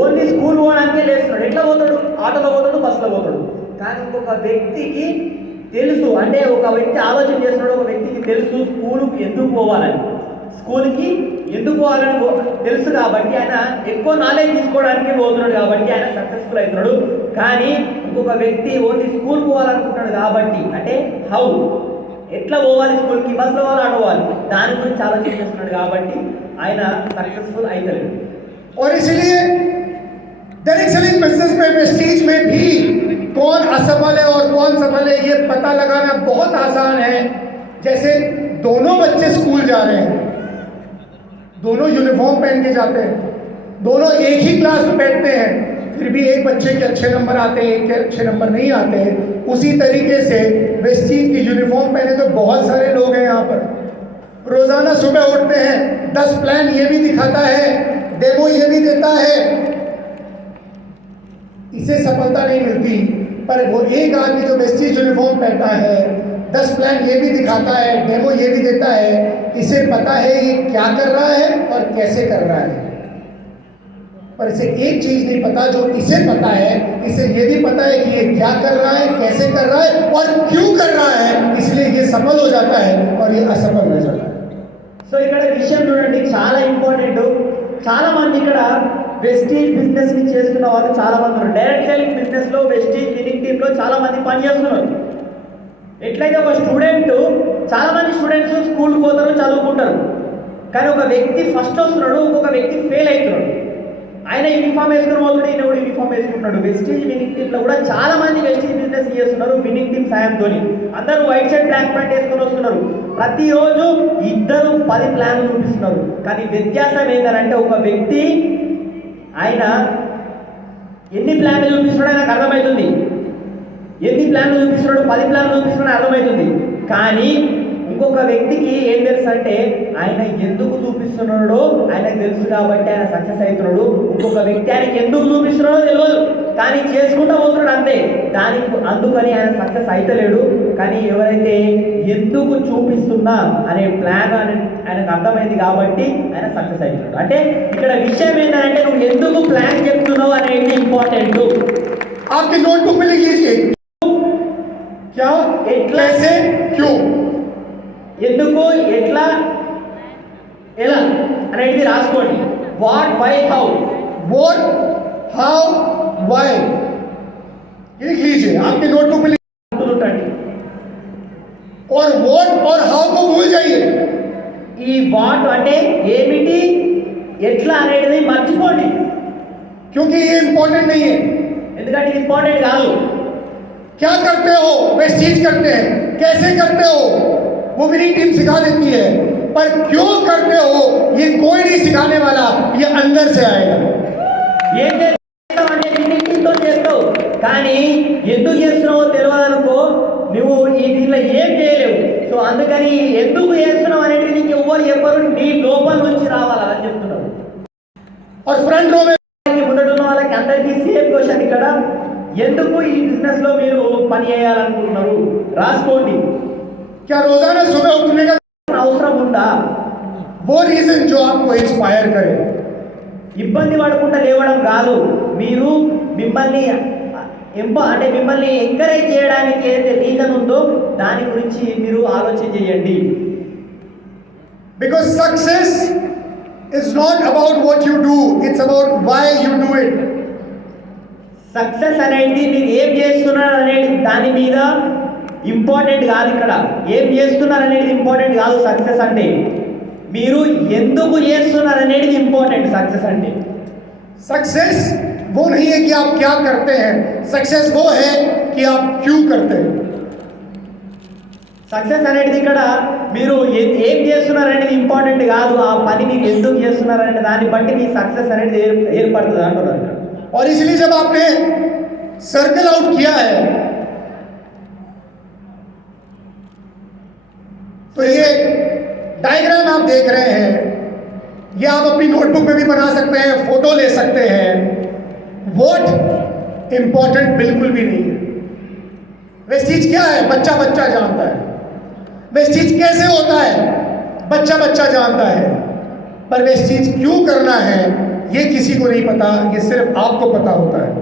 Only school పోవడానికే లేస్తున్నాడు. ఎట్లా పోతాడు? ఆటోలో పోతాడు, బస్సులో పోతాడు. కానీ ఇంకొక వ్యక్తికి తెలుసు, అంటే ఒక వ్యక్తి ఆలోచన చేస్తున్నాడు, ఒక వ్యక్తికి తెలుసు స్కూల్కి ఎందుకు పోవాలని, స్కూల్కి ఎందుకు పోవాలని తెలుసు కాబట్టి ఆయన ఎక్కువ నాలెడ్జ్ తీసుకోవడానికి పోతున్నాడు, కాబట్టి ఆయన సక్సెస్ఫుల్ అవుతున్నాడు. కానీ ఇంకొక వ్యక్తి ఓన్లీ స్కూల్ పోవాలనుకుంటున్నాడు కాబట్టి, అంటే హౌ, ఎట్లా పోవాలి స్కూల్కి, బస్సులో పోవాలి, ఆటో పోవాలి, దాని గురించి ఆలోచన చేస్తున్నాడు కాబట్టి ఆయన సక్సెస్ఫుల్ అవుతాడు. और इसलिए डायरेक्ट सेलिंग बिजनेस में प्रेस्टीज में भी कौन असफल है और कौन सफल है ये पता लगाना बहुत आसान है। जैसे दोनों बच्चे स्कूल जा रहे हैं, दोनों यूनिफॉर्म पहन के जाते हैं, दोनों एक ही क्लास में बैठते हैं, फिर भी एक बच्चे के अच्छे नंबर आते हैं, एक के अच्छे नंबर नहीं आते हैं। उसी तरीके से वेस्टीज की यूनिफॉर्म पहने तो बहुत सारे लोग हैं यहाँ पर, रोजाना सुबह उठते हैं, 10 प्लान ये भी दिखाता है, डेमो ये भी देता है, इसे सफलता नहीं मिलती। पर वो एक आदमी जो वेस्टीज यूनिफॉर्म पहनता है, 10 प्लान ये भी दिखाता है, डेमो ये भी देता है, इसे पता है ये क्या कर रहा है और कैसे कर रहा है। पर इसे एक चीज नहीं पता, जो इसे पता है, इसे ये भी पता है कि ये क्या कर रहा है, कैसे कर रहा है और क्यों कर रहा है, इसलिए ये सफल हो जाता है और ये असफल रह जाता है। సో ఇక్కడ విషయం చూడండి, చాలా ఇంపార్టెంట్. చాలా మంది ఇక్కడ వెస్టీజ్ బిజినెస్ ని చేస్తున్న వాళ్ళు చాలా మంది ఉన్నారు. డైరెక్ట్ సెల్లింగ్ బిజినెస్ లో వెస్టీజ్ విన్నింగ్ టీమ్ లో చాలా మంది పనిచేస్తున్నారు. ఎట్లయితే ఒక స్టూడెంట్, చాలా మంది స్టూడెంట్స్ స్కూల్కి పోతారు, చదువుకుంటారు, కానీ ఒక వ్యక్తి ఫస్ట్ వస్తున్నాడు, ఇంకొక వ్యక్తి ఫెయిల్ అవుతున్నాడు. ఆయన యూనిఫామ్ వేసుకుని పోతున్నాడు, ఈయన కూడా యూనిఫామ్ వేసుకుంటున్నాడు. వెస్టీజ్ విన్నింగ్ టీమ్ లో కూడా చాలా మంది వెస్టీజ్ బిజినెస్ చేస్తున్నారు విన్నింగ్ టీమ్ సాయంతో. అందరూ వైట్ షర్ట్ బ్లాక్ ప్యాంట్ వేసుకొని వస్తున్నారు. ప్రతిరోజు ఇద్దరు 10 ప్లాన్లు చూపిస్తున్నారు. కానీ వ్యత్యాసం ఏంటంటే ఒక వ్యక్తి ఆయన ఎన్ని ప్లాన్లు చూపిస్తున్నాడో ఆయనకు అర్థమవుతుంది, ఎన్ని ప్లాన్లు చూపిస్తున్నాడు, 10 ప్లాన్లు చూపిస్తున్నాడో అర్థమవుతుంది. కానీ ఇంకొక వ్యక్తికి ఏం తెలుసు అంటే ఆయన ఎందుకు చూపిస్తున్నాడో ఆయనకు తెలుసు కాబట్టి ఆయన సక్సెస్ అవుతున్నాడు. ఇంకొక వ్యక్తి ఆయనకి ఎందుకు చూపిస్తున్నాడో తెలియదు, కానీ చేసుకుంటూ పోతున్నాడు అంతే. అందుకని ఆయన సక్సెస్ అవుతలేడు. కానీ ఎవరైతే ఎందుకు చూపిస్తున్నా అనే ప్లాన్ ఆయనకు అర్థమైంది కాబట్టి ఆయన సక్సెస్ అవుతున్నాడు. అంటే ఇక్కడ విషయం ఏంటంటే నువ్వు ఎందుకు ప్లాన్ చెప్తున్నావు అనేది ఇంపార్టెంట్. आपके नोटबुक में लिख लीजिए क्या, कैसे, क्यों, ఎందుకు, ఎట్లా, ఎలా అనేది రాసుకోండి. What, why, how. What, how, why, ये लिख लीजिए आपके नोटबुक में ఉంటుందండి. और व्हाट और हाउ को भूल जाइए। ఈ వాట్ అంటే ఏమిటి, ఎట్లా అనేది మర్చిపోండి, क्योंकि ये इंपॉर्टेंट नहीं है। ఎందుకంటే ఇది ఇంపార్టెంట్ కాదు. क्या करते हो, वेस्टीज करते हैं, कैसे करते हो वो विनिंग टीम सिखा देती है, पर क्यों करते हो ये कोई नहीं सिखाने वाला, ये अंदर से आएगा। ఏం చేస్తావు అంటే విన్నింగ్ టీంతో చేస్తావు, కానీ ఎందుకు చేస్తున్నావో తెలియదనుకో నువ్వు ఈ దీంట్లో ఏం చేయలేవు. సో అందుకని ఎందుకు చేస్తున్నావు అనేది నీకు ఎవరు చెప్పరు, నీ లోపల నుంచి రావాలి అని చెప్తున్నావు. और फ्रंट रो में ముందట ఉన్న వాళ్ళకి అందరికీ సేమ్ క్వశ్చన్ ఇక్కడ, ఎందుకు ఈ బిజినెస్ లో మీరు పని చేయాలనుకుంటున్నారు రాసుకోండి. क्या रोजाना सुबह उठने का అవసరం ఉందా? वो रीजन जो आपको इंस्पायर करे। ఇబ్బంది పడకుండా లేవడం కాదు, మీరు మిమ్మల్ని అంటే మిమ్మల్ని ఎంకరేజ్ చేయడానికి ఏదైతే రీజన్ ఉందో దాని గురించి మీరు ఆలోచన చేయండి. Because success is not about what you do, it's about why you do it. Success అనేది మీరు ఏం చేస్తున్నారు అనేది దాని మీద ఇంపార్టెంట్ కాదు. ఇక్కడ ఏం చేస్తున్నారు అనేది ఇంపార్టెంట్ కాదు. సక్సెస్ అంటే మీరు ఎందుకు చేస్తున్నారు అనేది ఇంపార్టెంట్. సక్సెస్ అంటే सक्सेस वो नहीं है कि आप क्या करते हैं, सक्सेस वो है कि आप क्यों करते हैं। సక్సెస్ అనేది ఇక్కడ మీరు ఏం చేస్తున్నారు అనేది ఇంపార్టెంట్ కాదు, ఆ పని మీరు ఎందుకు చేస్తున్నారు అనే దాన్ని బట్టి మీ సక్సెస్ అనేది ఏర్పడుతుంది అంటున్నారు. और इसलिए जब आपने सर्कल आउट किया है तो ये डायग्राम आप देख रहे हैं, ये आप अपनी नोटबुक में भी बना सकते हैं, फोटो ले सकते हैं। वोट इंपॉर्टेंट बिल्कुल भी नहीं है। वेस्टीज क्या है, बच्चा बच्चा जानता है। वेस्टीज कैसे होता है, बच्चा बच्चा जानता है। पर वेस्टीज क्यों करना है ये किसी को नहीं पता, ये सिर्फ आपको पता होता है।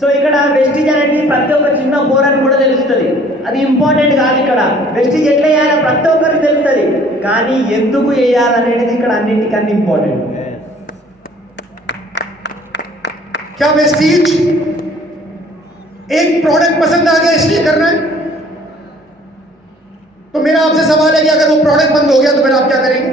సో ఇక్కడ వెస్టిజ్ అనేది ప్రతి ఒక్క చిన్న పోరానికి కూడా తెలుస్తుంది. అది ఇంపార్టెంట్ కాదు. ఇక్కడ వెస్టిజ్ ఎట్లా వేయాలో ప్రతి ఒక్కరికి తెలుస్తుంది, కానీ ఎందుకు వేయాలనేది ఇక్కడ అన్నింటికన్నా ఇంపార్టెంట్. क्या वेस्टीज एक प्रोडक्ट पसंद आ गया इसलिए करना है? तो मेरा आपसे सवाल है कि अगर वो प्रोडक्ट बंद हो गया तो फिर आप क्या करेंगे?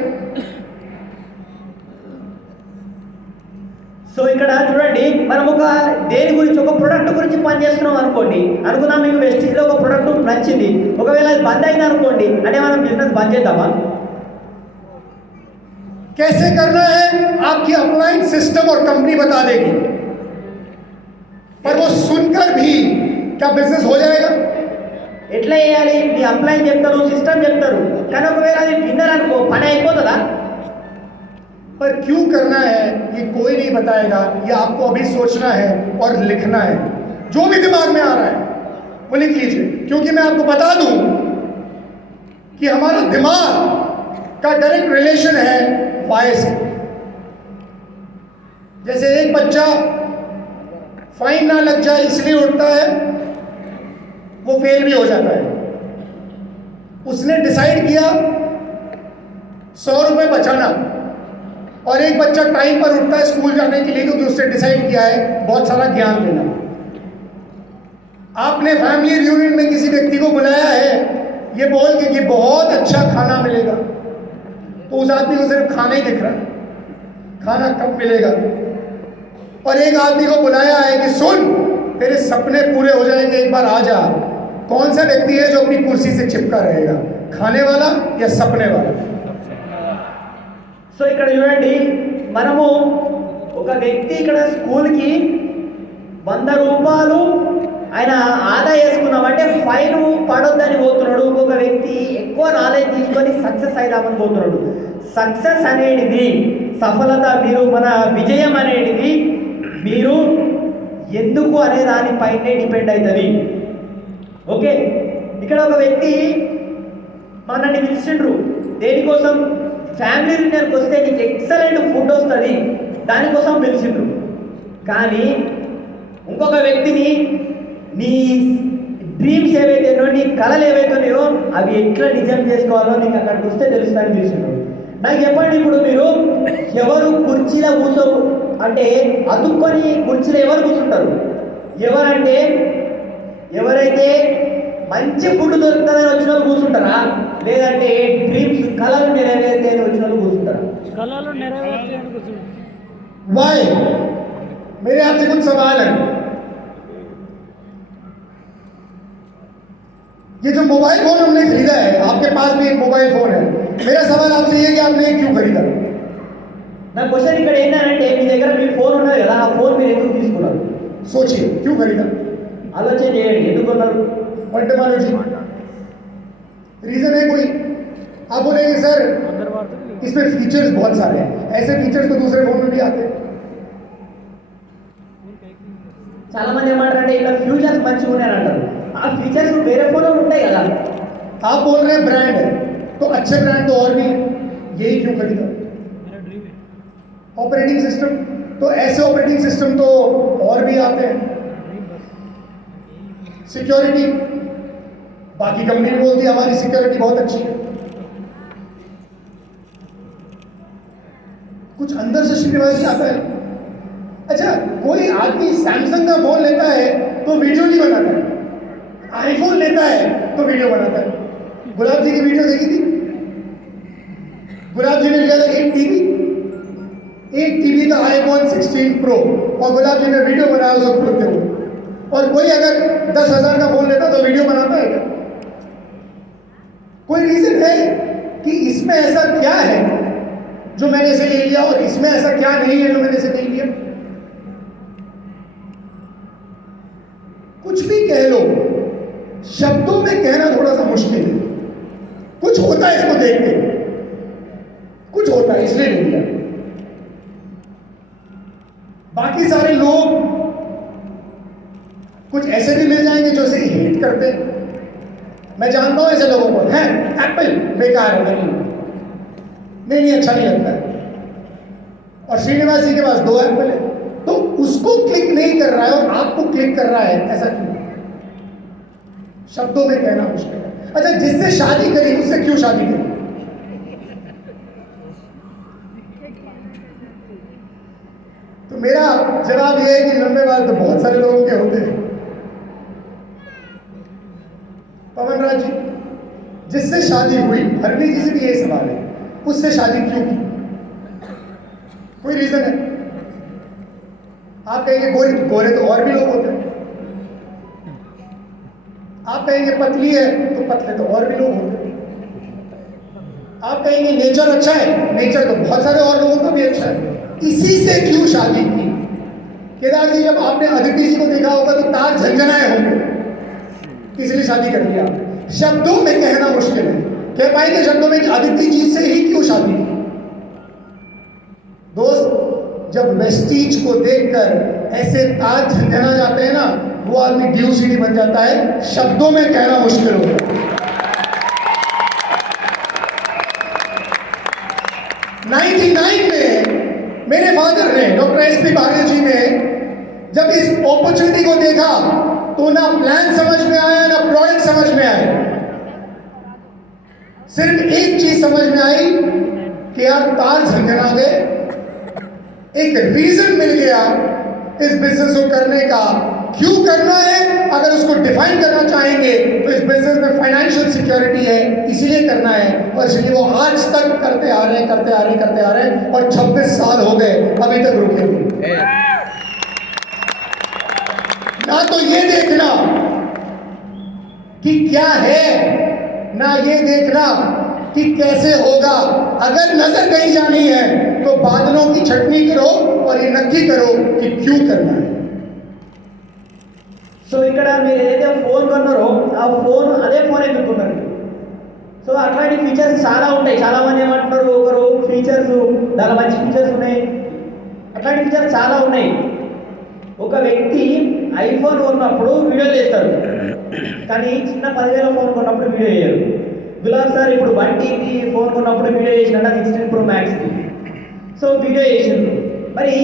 సో ఇక్కడ చూడండి, మనం ఒక దేని గురించి, ఒక ప్రోడక్ట్ గురించి పనిచేస్తున్నాం అనుకోండి. అనుకుందాం మీకు వెస్టిజ్లో ఒక ప్రోడక్ట్ నచ్చింది, ఒకవేళ అది బంద్ అయింది అనుకోండి, అంటే మనం బిజినెస్ బంద్ చేద్దామా? कैसे करना है आपकी अपलाइन सिस्टम और कंपनी बता देगी, पर वो सुनकर भी क्या बिजनेस हो जाएगा? ఎట్లా చేయాలి మీ అప్లైన్ చెప్తారు, సిస్టమ్ చెప్తారు, కానీ ఒకవేళ అది విన్నరనుకో పని అయిపోతుందా? पर क्यों करना है ये कोई नहीं बताएगा, ये आपको अभी सोचना है और लिखना है। जो भी दिमाग में आ रहा है वो लिख लीजिए, क्योंकि मैं आपको बता दूं कि हमारा दिमाग का डायरेक्ट रिलेशन है वाई से। जैसे एक बच्चा फाइन ना लग जाए इसलिए उठता है, वो फेल भी हो जाता है। उसने डिसाइड किया 100 रुपए बचाना, और एक बच्चा टाइम पर उठता है स्कूल जाने के लिए क्योंकि उसने डिसाइड किया है बहुत सारा ज्ञान लेना। आपने फैमिली रियूनियन में किसी व्यक्ति को बुलाया है ये बोल के कि बहुत अच्छा खाना मिलेगा, तो उस आदमी को सिर्फ खाना ही दिख रहा है, खाना कब मिलेगा। और एक आदमी को बुलाया है कि सुन तेरे सपने पूरे हो जाएंगे, एक बार आ जा। कौन सा व्यक्ति है जो अपनी कुर्सी से चिपका रहेगा, खाने वाला या सपने वाला? సో ఇక్కడ చూడండి, మనము ఒక వ్యక్తి ఇక్కడ స్కూల్కి 100 రూపాయలు ఆయన ఆదా చేసుకున్నామంటే ఫైన్ పడొద్దని పోతున్నాడు. ఇంకొక వ్యక్తి ఎక్కువ నాలెడ్జ్ తీసుకొని సక్సెస్ అయిదామని పోతున్నాడు. సక్సెస్ అనేది సఫలత, మీరు మన విజయం అనేది మీరు ఎందుకు అనే దానిపైనే డిపెండ్ అవుతుంది. ఓకే, ఇక్కడ ఒక వ్యక్తి మనల్ని పిలిచిండ్రు దేనికోసం? ఫ్యామిలీ రియూనియన్కి వస్తే నీకు ఎక్సలెంట్ ఫుడ్ వస్తుంది, దానికోసం పిలిచిండ్రు. కానీ ఇంకొక వ్యక్తిని నీ డ్రీమ్స్ ఏవైతేనో, నీ కళలు ఏవైతున్నాయో అవి ఎట్లా నిజం చేసుకోవాలో నీకు అక్కడికి వస్తే తెలుస్తాయని పిలిచిండ్రు. నాకు చెప్పండి, ఇప్పుడు మీరు ఎవరు కుర్చీలో కూర్చో అంటే అతుక్కొని కుర్చీలో ఎవరు కూర్చుంటారు? ఎవరంటే ఎవరైతే మంచి ఫుడ్ దొరుకుతుందని వచ్చిన వాళ్ళు కూర్చుంటారా, లేదంటే డ్రీమ్స్ కళలు నెరవేర్తే వచ్చిన వాళ్ళు కూర్చుంటారా? కళలు నెరవేర్తే కూర్చుంటారు. वाई मेरे आपसे कुछ सवाल है। ये जो मोबाइल फोन हमने खरीदा है, आपके पास भी एक मोबाइल फोन है, मेरा सवाल आपसे ये कि आपने ये क्यों खरीदा? నా క్వశ్చన్ ఇక్కడ ఏంటంటే, మీ దగ్గర మీ ఫోన్ ఉన్నది కదా, ఆ ఫోన్ మీరు ఎందుకు తీసుకున్నారు? सोचिए क्यों खरीदा? ఆలోచన చేయండి, ఎందుకు కొన్నారు? व्हाट टेक्नोलॉजी रीजन है कोई? आप बोलेंगे सर इसमें फीचर्स बहुत सारे हैं, ऐसे फीचर्स तो दूसरे फोन में भी आते हैं। చాలా మంది ఏమంటారంటే ఇలా ఫ్యూచర్స్ మంచిగా ఉన్నాయని అంటారు. ఆ ఫీచర్స్ వేరే ఫోన్లో ఉంటాయి కదా. आप बोल रहे हैं ब्रांड है, तो अच्छे ब्रांड तो और भी, यही क्यों खरीदा? ऑपरेटिंग सिस्टम, तो ऐसे ऑपरेटिंग सिस्टम तो और भी आते हैं। सिक्योरिटी, बाकी कंपनी बोलती है हमारी सिक्योरिटी बहुत अच्छी है। कुछ अंदर से श्रीनिवास जी आता है। अच्छा, कोई आदमी सैमसंग का फोन लेता है तो वीडियो नहीं बनाता है, आईफोन लेता है तो वीडियो बनाता है। गुलाब जी की वीडियो देखी थी? गुलाब जी ने लिया था एक टीवी का आईफोन 16 प्रो, और गुलाब जी ने वीडियो बनाया उसको खोलते हुए। और कोई अगर 10,000 का फोन लेता तो वीडियो बनाता है क्या? कोई रीजन है कि इसमें ऐसा क्या है जो मैंने इसे ले लिया, और इसमें ऐसा क्या नहीं है जो मैंने इसे नहीं लिया? कुछ भी कह लो, शब्दों में कहना थोड़ा सा मुश्किल है। कुछ होता है इसको देख के, कुछ होता है इसलिए नहीं लिया। बाकी सारे लोग कुछ ऐसे भी मिल जाएंगे जो इसे हेट करते हैं। मैं जानता हूं ऐसे लोगों को, है एप्पल बेकार है, नहीं अच्छा नहीं लगता है। और श्रीनिवास जी के पास 2 एप्पल है, तो उसको क्लिक नहीं कर रहा है और आपको क्लिक कर रहा है, ऐसा क्यों? शब्दों में कहना मुश्किल है। अच्छा, जिससे शादी करी उससे क्यों शादी करी? तो मेरा जवाब यह है कि लंबे बाल तो बहुत सारे लोगों के होते हैं। पवन राज जी, जिससे शादी हुई, हरणी जी से भी यही सवाल है, उससे शादी क्यों की? कोई रीजन है? आप कहेंगे गोरे, गोरे तो और भी लोग होते हैं। आप कहेंगे पतली है तो पतले तो और भी लोग होते हैं। आप कहेंगे नेचर अच्छा है, नेचर तो बहुत सारे और लोगों का भी अच्छा है। इसी से क्यों शादी की? केदार जी, जब आपने अदिति जी को देखा होगा तो तार झंझनाए होंगे, इसलिए शादी कर लिया। शब्दों में कहना मुश्किल है। कह पाएंगे शब्दों में कि अदिति जी से ही क्यों शादी की? दोस्त, जब वेस्टीज को देखकर ऐसे तार झंझना जाते हैं ना, वो आदमी ड्यूसीडी बन जाता है। शब्दों में कहना मुश्किल होता है। 99 में मेरे फादर ने, डॉक्टर एसपी भार्गव जी ने, जब इस अपॉर्चुनिटी को देखा तो ना प्लान समझ में आया ना प्रोडक्ट समझ में आया। सिर्फ एक चीज समझ में आई कि यार तार झंझना गए, एक रीजन मिल गया इस बिजनेस को करने का। क्यों करना है? अगर उसको डिफाइन करना चाहेंगे तो इस बिजनेस में फाइनेंशियल सिक्योरिटी है, इसीलिए करना है। और इसलिए वो आज तक करते आ रहे हैं और 26 साल हो गए, अभी तक रुके नहीं। ना तो ये देखना कि क्या है, ना ये देखना कि कैसे होगा। अगर नजर कहीं जानी है तो बादलों की छटनी करो और ये नक्की करो कि क्यों करना है। సో ఇక్కడ మీరు ఏదైతే ఫోన్ కొన్నారో ఆ ఫోన్, అదే ఫోన్ ఎందుకు కొన్నారు? సో అట్లాంటి ఫీచర్స్ చాలా ఉంటాయి. చాలా మంది ఏమంటున్నారు, ఒకరు ఫీచర్స్, దాని మంచి ఫీచర్స్ ఉన్నాయి, అట్లాంటి ఫీచర్స్ చాలా ఉన్నాయి. ఒక వ్యక్తి ఐఫోన్ కొన్నప్పుడు వీడియో చేస్తారు, కానీ చిన్న 10,000 ఫోన్ కొన్నప్పుడు వీడియో చేయరు. గులాబ్ సార్ ఇప్పుడు 1 TB ఫోన్ కొన్నప్పుడు వీడియో చేసినట్ట 16 Pro Max. సో వీడియో చేసిండు, మరి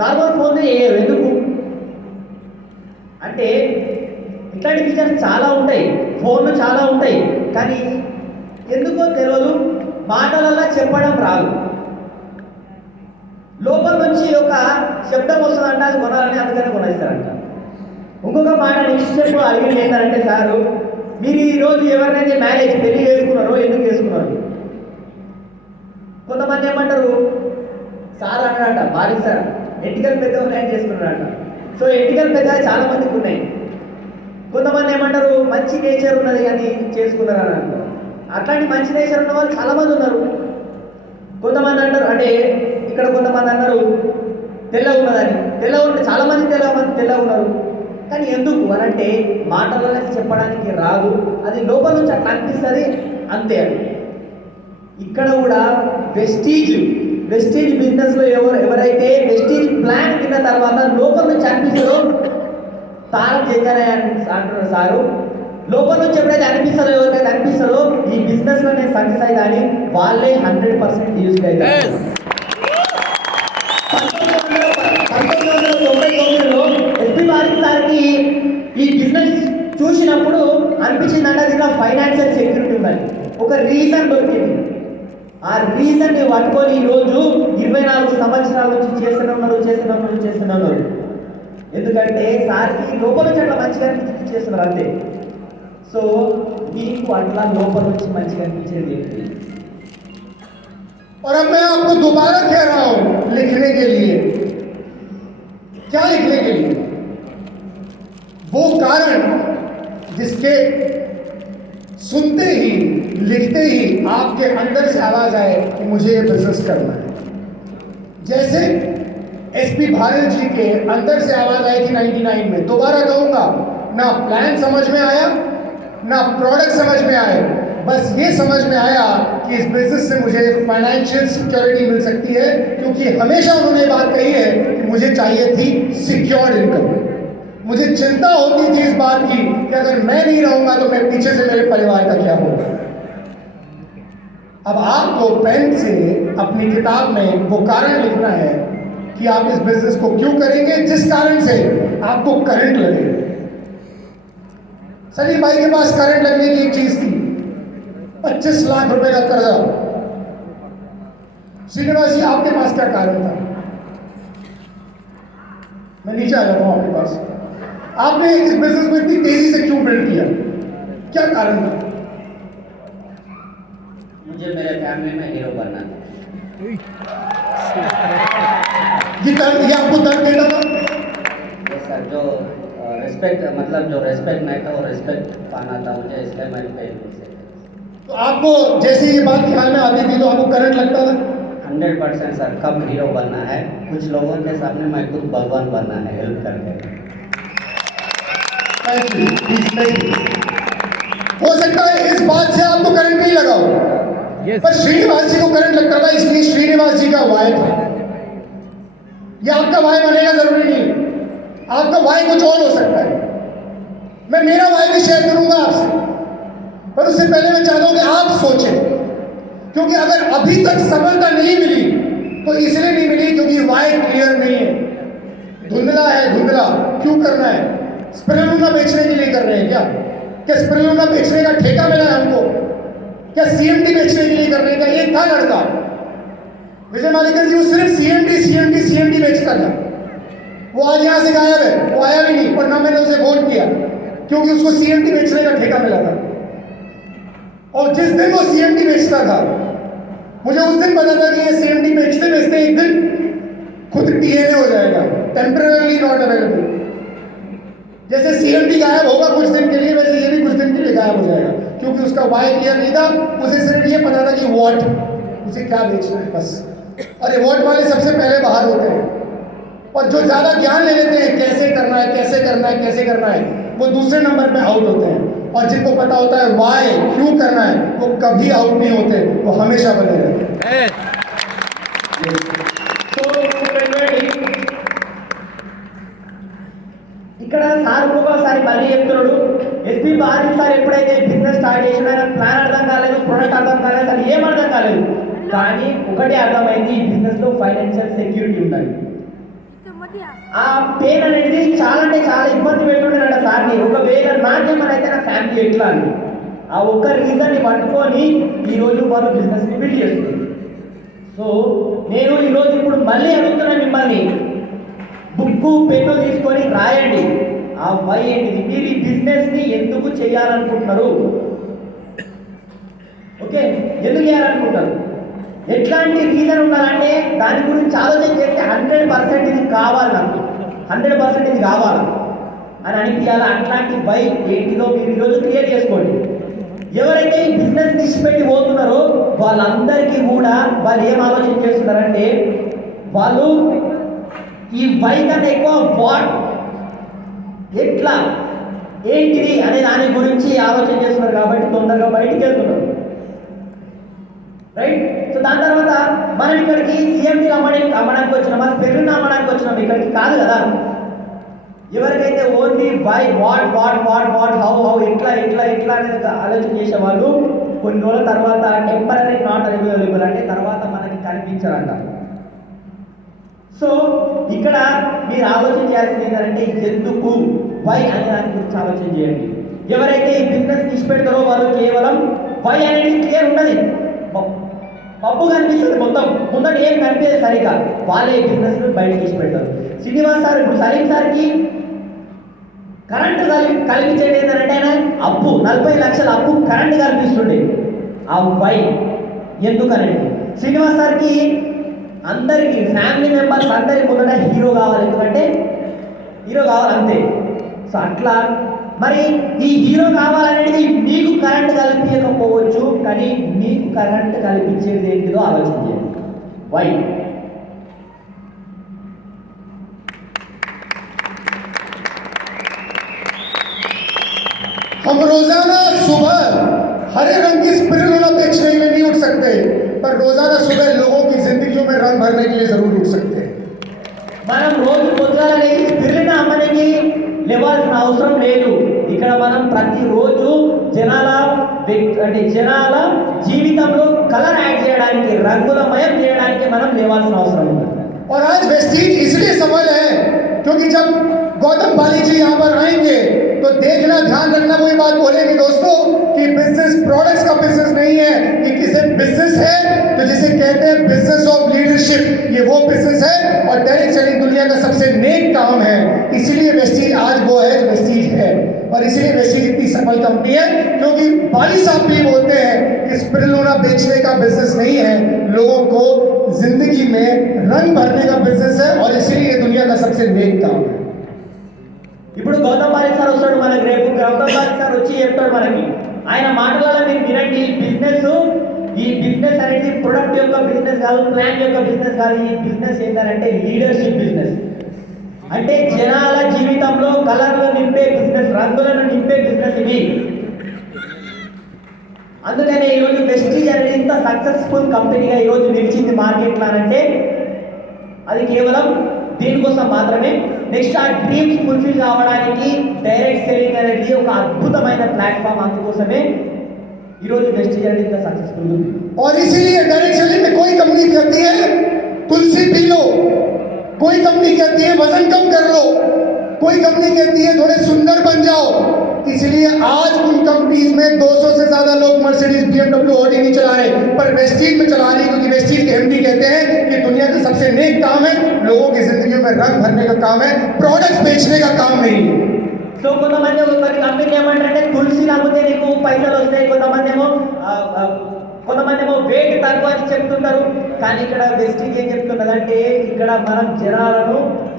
నార్మల్ ఫోన్ చేయరు ఎందుకు అంటే ఇట్లాంటి ఫీచర్స్ చాలా ఉంటాయి, ఫోన్లు చాలా ఉంటాయి, కానీ ఎందుకో తెలియదు, మాటలలో చెప్పడం రాదు. లోపల నుంచి ఒక శబ్దం వస్తుందంట, అది కొనాలని అందుకని కొనేస్తారంట. ఇంకొక మాట నెక్స్ట్ స్టెప్ అడిగి చేస్తారంటే, సారు మీరు ఈరోజు ఎవరినైతే మ్యారేజ్ పెళ్లి చేసుకున్నారో ఎందుకు చేసుకున్నారు? కొంతమంది ఏమంటారు, సార్ అన్నాడట, భారీ సార్ ఎంటికలు పెద్ద ఉన్నాయని చేసుకున్నాడట. సో ఎంటికలు పెద్ద చాలా మందికి ఉన్నాయి. కొంతమంది ఏమంటారు, మంచి నేచర్ ఉన్నది అని చేసుకున్నారు అని అంటారు. అట్లాంటి మంచి నేచర్ ఉన్న వాళ్ళు చాలామంది ఉన్నారు. కొంతమంది అంటారు, అంటే ఇక్కడ కొంతమంది అన్నారు తెల్ల ఉన్నదని. తెల్ల ఉంటే చాలామంది తెల్ల ఉన్నారు, కానీ ఎందుకు అని అంటే మాటలలో చెప్పడానికి రాదు, అది లోపల నుంచి అట్లా అనిపిస్తుంది, అంతే. ఇక్కడ కూడా వెస్టీజ్ బిజినెస్లో ఎవరైతే వెస్టీజ్ ప్లాన్ విన్న తర్వాత లోపల నుంచి అనిపిస్తుందో, తాళం చేశారే అంటున్నారు సారు, లోపల నుంచి ఎప్పుడైతే అనిపిస్తుందో, ఎవరికైతే అనిపిస్తుందో ఈ బిజినెస్లో నేను సక్సెస్ అయితే అని వాళ్ళే 100% యూజ్ అవుతారు. 1999లో ఎస్పీ భారతి సార్కి ఈ బిజినెస్ చూసినప్పుడు అనిపించిందంటే దీనిలో ఫైనాన్షియల్ సెక్యూరిటీ ఉందని. ఒక రీజన్ దొరికింది. ఆ రీజన్ని పట్టుకొని ఈరోజు 24 సంవత్సరాల నుంచి చేస్తున్నారు. ఎందుకంటే సార్కి లోపల నుంచి అట్లా మంచిగా అనిపించి చేస్తున్నారు, అంతే. సో మీకు అట్లా లోపల నుంచి మంచిగా అనిపించేది ఏంటి? और अब मैं आपको दोबारा कह रहा हूं, लिखने के लिए, क्या लिखने के लिए? वो कारण जिसके सुनते ही, लिखते ही आपके अंदर से आवाज आए कि मुझे ये बिजनेस करना है। जैसे एसपी भारत जी के अंदर से आवाज आई थी 99 में। दोबारा कहूंगा, ना प्लान समझ में आया, ना प्रोडक्ट समझ में आए, बस ये समझ में आया कि इस बिजनेस से मुझे फाइनेंशियल सिक्योरिटी मिल सकती है, क्योंकि हमेशा उन्होंने बात कही है कि मुझे चाहिए थी सिक्योर्ड इनकम। मुझे चिंता होती थी इस बात की कि अगर मैं नहीं रहूंगा तो मैं पीछे से मेरे परिवार का क्या होगा। अब आपको पेन से अपनी किताब में वो कारण लिखना है कि आप इस बिजनेस को क्यों करेंगे, जिस कारण से आपको करंट लगेगा। सलीम भाई के पास करंट लगने की एक चीज थी, 25 लाख रुपए का कर्जा। श्रीनिवास जी, आपके पास क्या कारण था? मैं नीचे आ जाता हूं आपके पास। आपने इस बिजनेस को इतनी तेजी से क्यों बिल्ड किया, क्या कारण था? मुझे मेरे फैमिली में हीरो बनना था। ये आपको दर्द देता था? ये सर जो रिस्पेक्ट, मतलब जो रिस्पेक्ट नहीं था वो रिस्पेक्ट पाना था मुझे, इसलिए मैंने पेन से। तो आपको जैसे ये बात ख्याल में आती थी तो आपको करंट लगता था? 100% सर, कब हीरो बनना है, कुछ लोगों के सामने मैं खुद भगवान बनना है हेल्प करके। Thank you. हो सकता है इस बात से आपको करंट नहीं लगा हो, पर श्रीनिवास जी को करंट लगता था, इसलिए श्रीनिवास जी का वाय था। ये आपका वाय बनेगा जरूरी नहीं, आपका वाय कुछ और हो सकता है। मैं मेरा वाय भी शेयर करूंगा आपसे, पर उससे पहले मैं चाहता हूं कि आप सोचें, क्योंकि अगर अभी तक सफलता नहीं मिली तो इसलिए नहीं मिली क्योंकि वाय क्लियर नहीं है, धुंधला है। धुंधला क्यों करना है? स्पिरुलिना बेचने के लिए कर रहे हैं क्या? क्या स्पिरुलिना बेचने का ठेका मिला है हमको? क्या सीएमडी बेचने के लिए कर रहे हैं क्या? एक था लड़का विजय मालिकर जी, वो सिर्फ सीएमडी बेचता था। वो आज यहां से गायब है, वो आया भी नहीं, पर ना मैंने उसे वोट किया क्योंकि उसको सीएमडी बेचने का ठेका मिला था। और जिस दिन वो सीएमडी बेचता था, मुझे उस दिन पता था कि ये सीएमडी बेचते बेचते एक दिन खुद टीएनए हो जाएगा, टेम्पररी नॉट अवेलेबल। जैसे सीएमडी गायब होगा कुछ दिन के लिए, वैसे ये भी कुछ दिन के लिए गायब हो जाएगा, क्योंकि उसका वाई क्लियर नहीं था। उसे सिर्फ ये पता था कि वॉट, उसे क्या बेचना है बस। और ये वॉट वाले सबसे पहले बाहर होते हैं, और जो ज्यादा ज्ञान ले लेते हैं कैसे करना है, कैसे करना है, कैसे करना है, वो दूसरे नंबर पे आउट होते हैं। और जिनको पता होता है वाई, क्यों करना है, वो कभी आउट नहीं होते, वो हमेशा बने रहते हैं। ఇక్కడ సార్ ఇంకొకసారి మళ్ళీ చెప్తున్నాడు, ఎస్పీ బారీ సార్ ఎప్పుడైతే బిజినెస్ స్టార్ట్ చేసినా ఆయన ప్లాన్ అర్థం కాలేదు, ప్రొడక్ట్ అర్థం కాలేదు, అసలు ఏం అర్థం కాలేదు. కానీ ఒకటే అర్థమైంది, ఈ బిజినెస్ లో ఫైనాన్షియల్ సెక్యూరిటీ ఉండాలి. ఆ పెయిన్ అనేది చాలా అంటే చాలా ఇబ్బంది పెడుతుంటారట సార్ని. ఒకవేళ నాకేమైనా అయితే నా ఫ్యామిలీ ఎట్లా అని ఆ ఒక్క రీజన్ ని పట్టుకొని ఈరోజు వాళ్ళు బిజినెస్ ని బిల్డ్ చేస్తున్నారు. సో నేను ఈరోజు ఇప్పుడు మళ్ళీ అడుగుతున్నా మిమ్మల్ని, బుక్కు పెన్ను తీసుకొని రాయండి. ఆ వై ఏంటిది, మీరు ఈ బిజినెస్ ని ఎందుకు చేయాలనుకుంటున్నారు? ఓకే, ఎందుకు చేయాలనుకుంటారు? ఎట్లాంటి రీజన్ ఉండాలంటే దాని గురించి ఆలోచన చేస్తే 100% ఇది కావాలి, నాకు 100% ఇది కావాలి అని అనిపించాలి. అట్లాంటి వై ఏంటిదో మీరు ఈరోజు క్లియర్ చేసుకోండి. ఎవరైతే ఈ బిజినెస్ తీసిపెట్టి పోతున్నారో వాళ్ళందరికీ కూడా వాళ్ళు ఏం ఆలోచన చేస్తున్నారంటే, వాళ్ళు ఈ వై కన్నా ఎక్కువ వాట్, ఎట్లా, ఏంటిది అనే దాని గురించి ఆలోచన చేస్తున్నారు కాబట్టి తొందరగా బయటికి వెళ్తున్నారు. రైట్. సో దాని తర్వాత మనం ఇక్కడికి సిఎండి అమ్మడానికి వచ్చినామా, స్పెర్లిన్ అమ్మడానికి వచ్చినాం, ఇక్కడికి కాదు కదా. ఎవరికైతే only why, what what what what how how ఎట్లా ఎట్లా ఎట్లా అనేది ఆలోచన చేసే వాళ్ళు కొన్ని రోజుల తర్వాత టెంపరీ నాట్ అవైలబుల్ అంటే తర్వాత మనకి కనిపించారంట. సో ఇక్కడ మీరు ఆలోచన చేయాల్సింది ఏంటంటే ఎందుకు, వై అనే దాని గురించి ఆలోచన చేయండి. ఎవరైతే ఈ బిజినెస్ తీసి పెడతారో వాళ్ళు కేవలం వై అనేది క్లియర్ ఉన్నది, పప్పు కనిపిస్తుంది మొత్తం, ముందట ఏం కనిపించదు సరిగా, వాళ్ళే ఈ బిజినెస్ బయటకు తీసి పెడతారు. శ్రీనివాస్ సార్, ఇప్పుడు సలీం సార్కి కరెంటు కల్పించేది ఏంటంటే ఆయన అప్పు 40 లక్షల అప్పు కరెంటు కల్పిస్తుండే. ఆ వై ఎందుకనండి, శ్రీనివాస్ సార్కి అందరికీ ఫ్యామిలీ మెంబర్స్ అందరి ముందట హీరో కావాలి, ఎందుకంటే హీరో కావాలి అంతే. సో అట్లా మరి ఈ హీరో కావాలనేది మీకు కరెంట్ కల్పించకపోవచ్చు, కానీ మీకు కరెంట్ కల్పించేది ఏంటిదో ఆలోచన చేయండి. వై? हम रोजाना सुबह हरे रंग की स्पिरुलिना बेचने के लिए नहीं उठ सकते, पर रोजाना सुबह लोगों की जिंदगियों में रंग भरने के लिए जरूर उठ सकते हैं. మనం రోజు పొద్దుగాల లేచి స్పిరులినా అమ్మడానికి లేవాల్సిన అవసరం లేదు. ఇక్కడ మనం ప్రతిరోజు జనాల జీవితంలో కలర్ యాడ్ చేయడానికి, రంగులమయం చేయడానికి మనం లేవాల్సిన అవసరం ఉంది. और आज वेस्टीज इसलिए सफल है क्योंकि जब गौतम बाली जी यहाँ पर आएंगे तो देखना, ध्यान रखना, वही बात बोलेंगे दोस्तों कि बिजनेस प्रोडक्ट्स का बिजनेस नहीं है, ये किसी बिजनेस है तो जिसे कहते हैं बिजनेस ऑफ लीडरशिप, ये वो बिजनेस है और डायरेक्ट सेलिंग दुनिया का सबसे नेक काम है. इसीलिए वेस्टीज आज वो है जो वेस्टीज है और इसीलिए वेस्टीज इतनी सफल कंपनी है क्योंकि बाली साहब भी बोलते हैं कि स्पिरुलिना बेचने का बिजनेस नहीं है, लोगों को जिंदगी में रंग भरने का बिजनेस है और इसीलिए ये दुनिया का सबसे नेक काम है. ఇప్పుడు గౌతమ్ బాలి సార్ వస్తాడు మనకి, రేపు గౌతమ్ బాలి సార్ వచ్చి చెప్తాడు మనకి. ఆయన మాటలలో మీరు వినండి, ఈ బిజినెస్ అనేది ప్రొడక్ట్ యొక్క బిజినెస్ కాదు, ప్లాన్ యొక్క బిజినెస్ కాదు. ఈ బిజినెస్ ఏంటంటే లీడర్షిప్ బిజినెస్. అంటే జనాల జీవితంలో కలర్లు నింపే బిజినెస్, రంగులను నింపే బిజినెస్ ఇది. అందుకనే ఈరోజు వెస్టీజ్ అనేది ఇంత సక్సెస్ఫుల్ కంపెనీగా ఈరోజు నిలిచింది మార్కెట్లో అంటే అది కేవలం దీనికోసం మాత్రమే. నెక్స్ట్ ఆ డ్రీమ్స్ ఫుల్ఫిల్ కావడానికి డైరెక్ట్ సెల్లింగ్ అనేది ఒక అద్భుతమైన ప్లాట్ఫామ్. అందుకోసమే ఈరోజు వెస్టీజ్ అనేది ఇంత సక్సెస్ఫుల్ ఉంది. और इसीलिए डायरेक्ट सेलिंग में कोई कंपनी कहती है तुलसी पी लो, कोई कंपनी कहती है वजन कम कर लो, कोई कंपनी कहती है थोड़े सुंदर बन जाओ. इसलिए आज उन कंपनीज में 200 से ज्यादा लोग मर्सिडीज, BMW, ऑडी नहीं चला रहे, पर वेस्टीज में चला रहे क्योंकि वेस्टीज के एमडी कहते हैं कि दुनिया का सबसे नेक काम है, लोगों की जिंदगी में रंग भरने का काम है, प्रोडक्ट्स बेचने का काम नहीं. సో కొంతమంది కొన్ని కంపెనీ ఏమంటారంటే తులసి నమ్మితే నీకు పైసలు వస్తాయి, కొంతమంది ఏమో వెయిట్ తక్కువ అని చెప్తుంటారు. కానీ ఇక్కడ వెస్టీజ్ ఏం చెప్తున్నదంటే ఇక్కడ మనం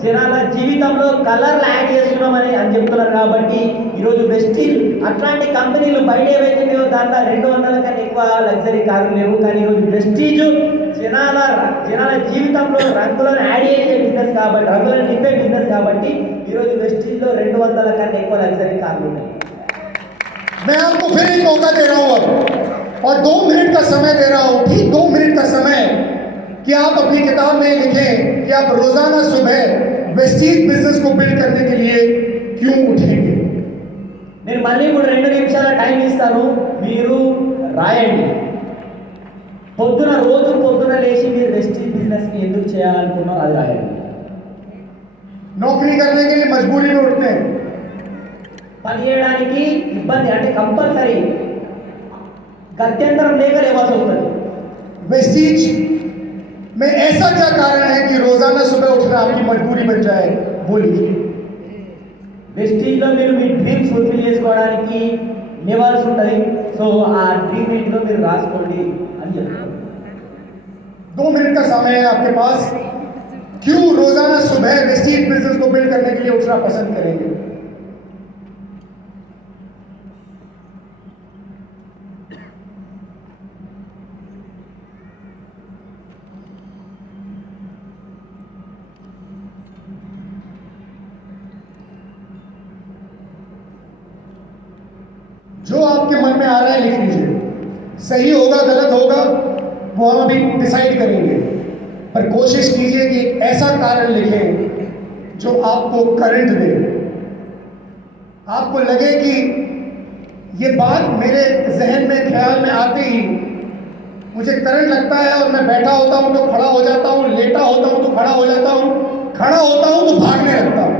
జనాల జీవితంలో కలర్ యాడ్ చేస్తున్నామని అని చెప్తున్నారు. కాబట్టి ఈరోజు వెస్టీజ్ అట్లాంటి కంపెనీలు బయట ఏవైతే లేవో దాంట్లో 200 కన్నా ఎక్కువ లగ్జరీ కార్లు లేవు. కానీ ఈరోజు వెస్టీజ్ జనాల జీవితంలో రంగులను యాడ్ చేసే బిజినెస్ కాబట్టి, రంగులను నింపే బిజినెస్ కాబట్టి ఈరోజు వెస్టీజ్లో 200 కన్నా ఎక్కువ లగ్జరీ కార్లు ఉన్నాయి. मैं आपको फिर एक मौका दे रहा हूं अब और 2 मिनट का समय दे रहा हूं, ठीक 2 मिनट का समय कि आप अपनी किताब में लिखें कि आप रोजाना सुबह वेस्टीज बिजनेस को बिल्ड करने के लिए क्यों उठेंगे. నేను మళ్ళీ ఇప్పుడు 2 నిమిషాల టైం ఇస్తాను, మీరు రాయండి. రోజు పొద్దున లేచి మీరు వెస్టీజ్ బిజినెస్ని ఎందుకు చేయాలనుకున్నారో అది రాయండి. नौकरी करने के लिए मजबूरी में उठते हैं, పని చేయడానికి ఇబ్బంది అంటే కంపల్సరీ గత్యంతరం లేక లేవాల్సి వస్తుంది. वेस्टीज में ऐसा क्या कारण है कि रोजाना सुबह उठना आपकी मजबूरी बन जाए, बोलिए. వెస్టీజ్లో మీరు మీ డ్రీమ్స్ ఫుల్ఫిల్ చేసుకోవడానికి లేవాల్సి ఉంటుంది. సో ఆ డ్రీమ్ ఏంటిలో మీరు రాసుకోండి అని చెప్తారు. 2 मिनट का समय है आपके पास. क्यों रोजाना सुबह वेस्टीज बिजनेस को बिल्ड करने के लिए उठना पसंद करेंगे. जो आपके मन में आ रहा है लिख लीजिए. सही होगा गलत होगा वो हम अभी डिसाइड करेंगे, पर कोशिश कीजिए कि एक ऐसा कारण लिखें जो आपको करंट दे, आपको लगे कि ये बात मेरे जहन में, ख्याल में आते ही मुझे करंट लगता है और मैं बैठा होता हूँ तो खड़ा हो जाता हूँ, लेटा होता हूँ तो खड़ा हो जाता हूँ, खड़ा होता हूँ तो भागने लगता हूँ.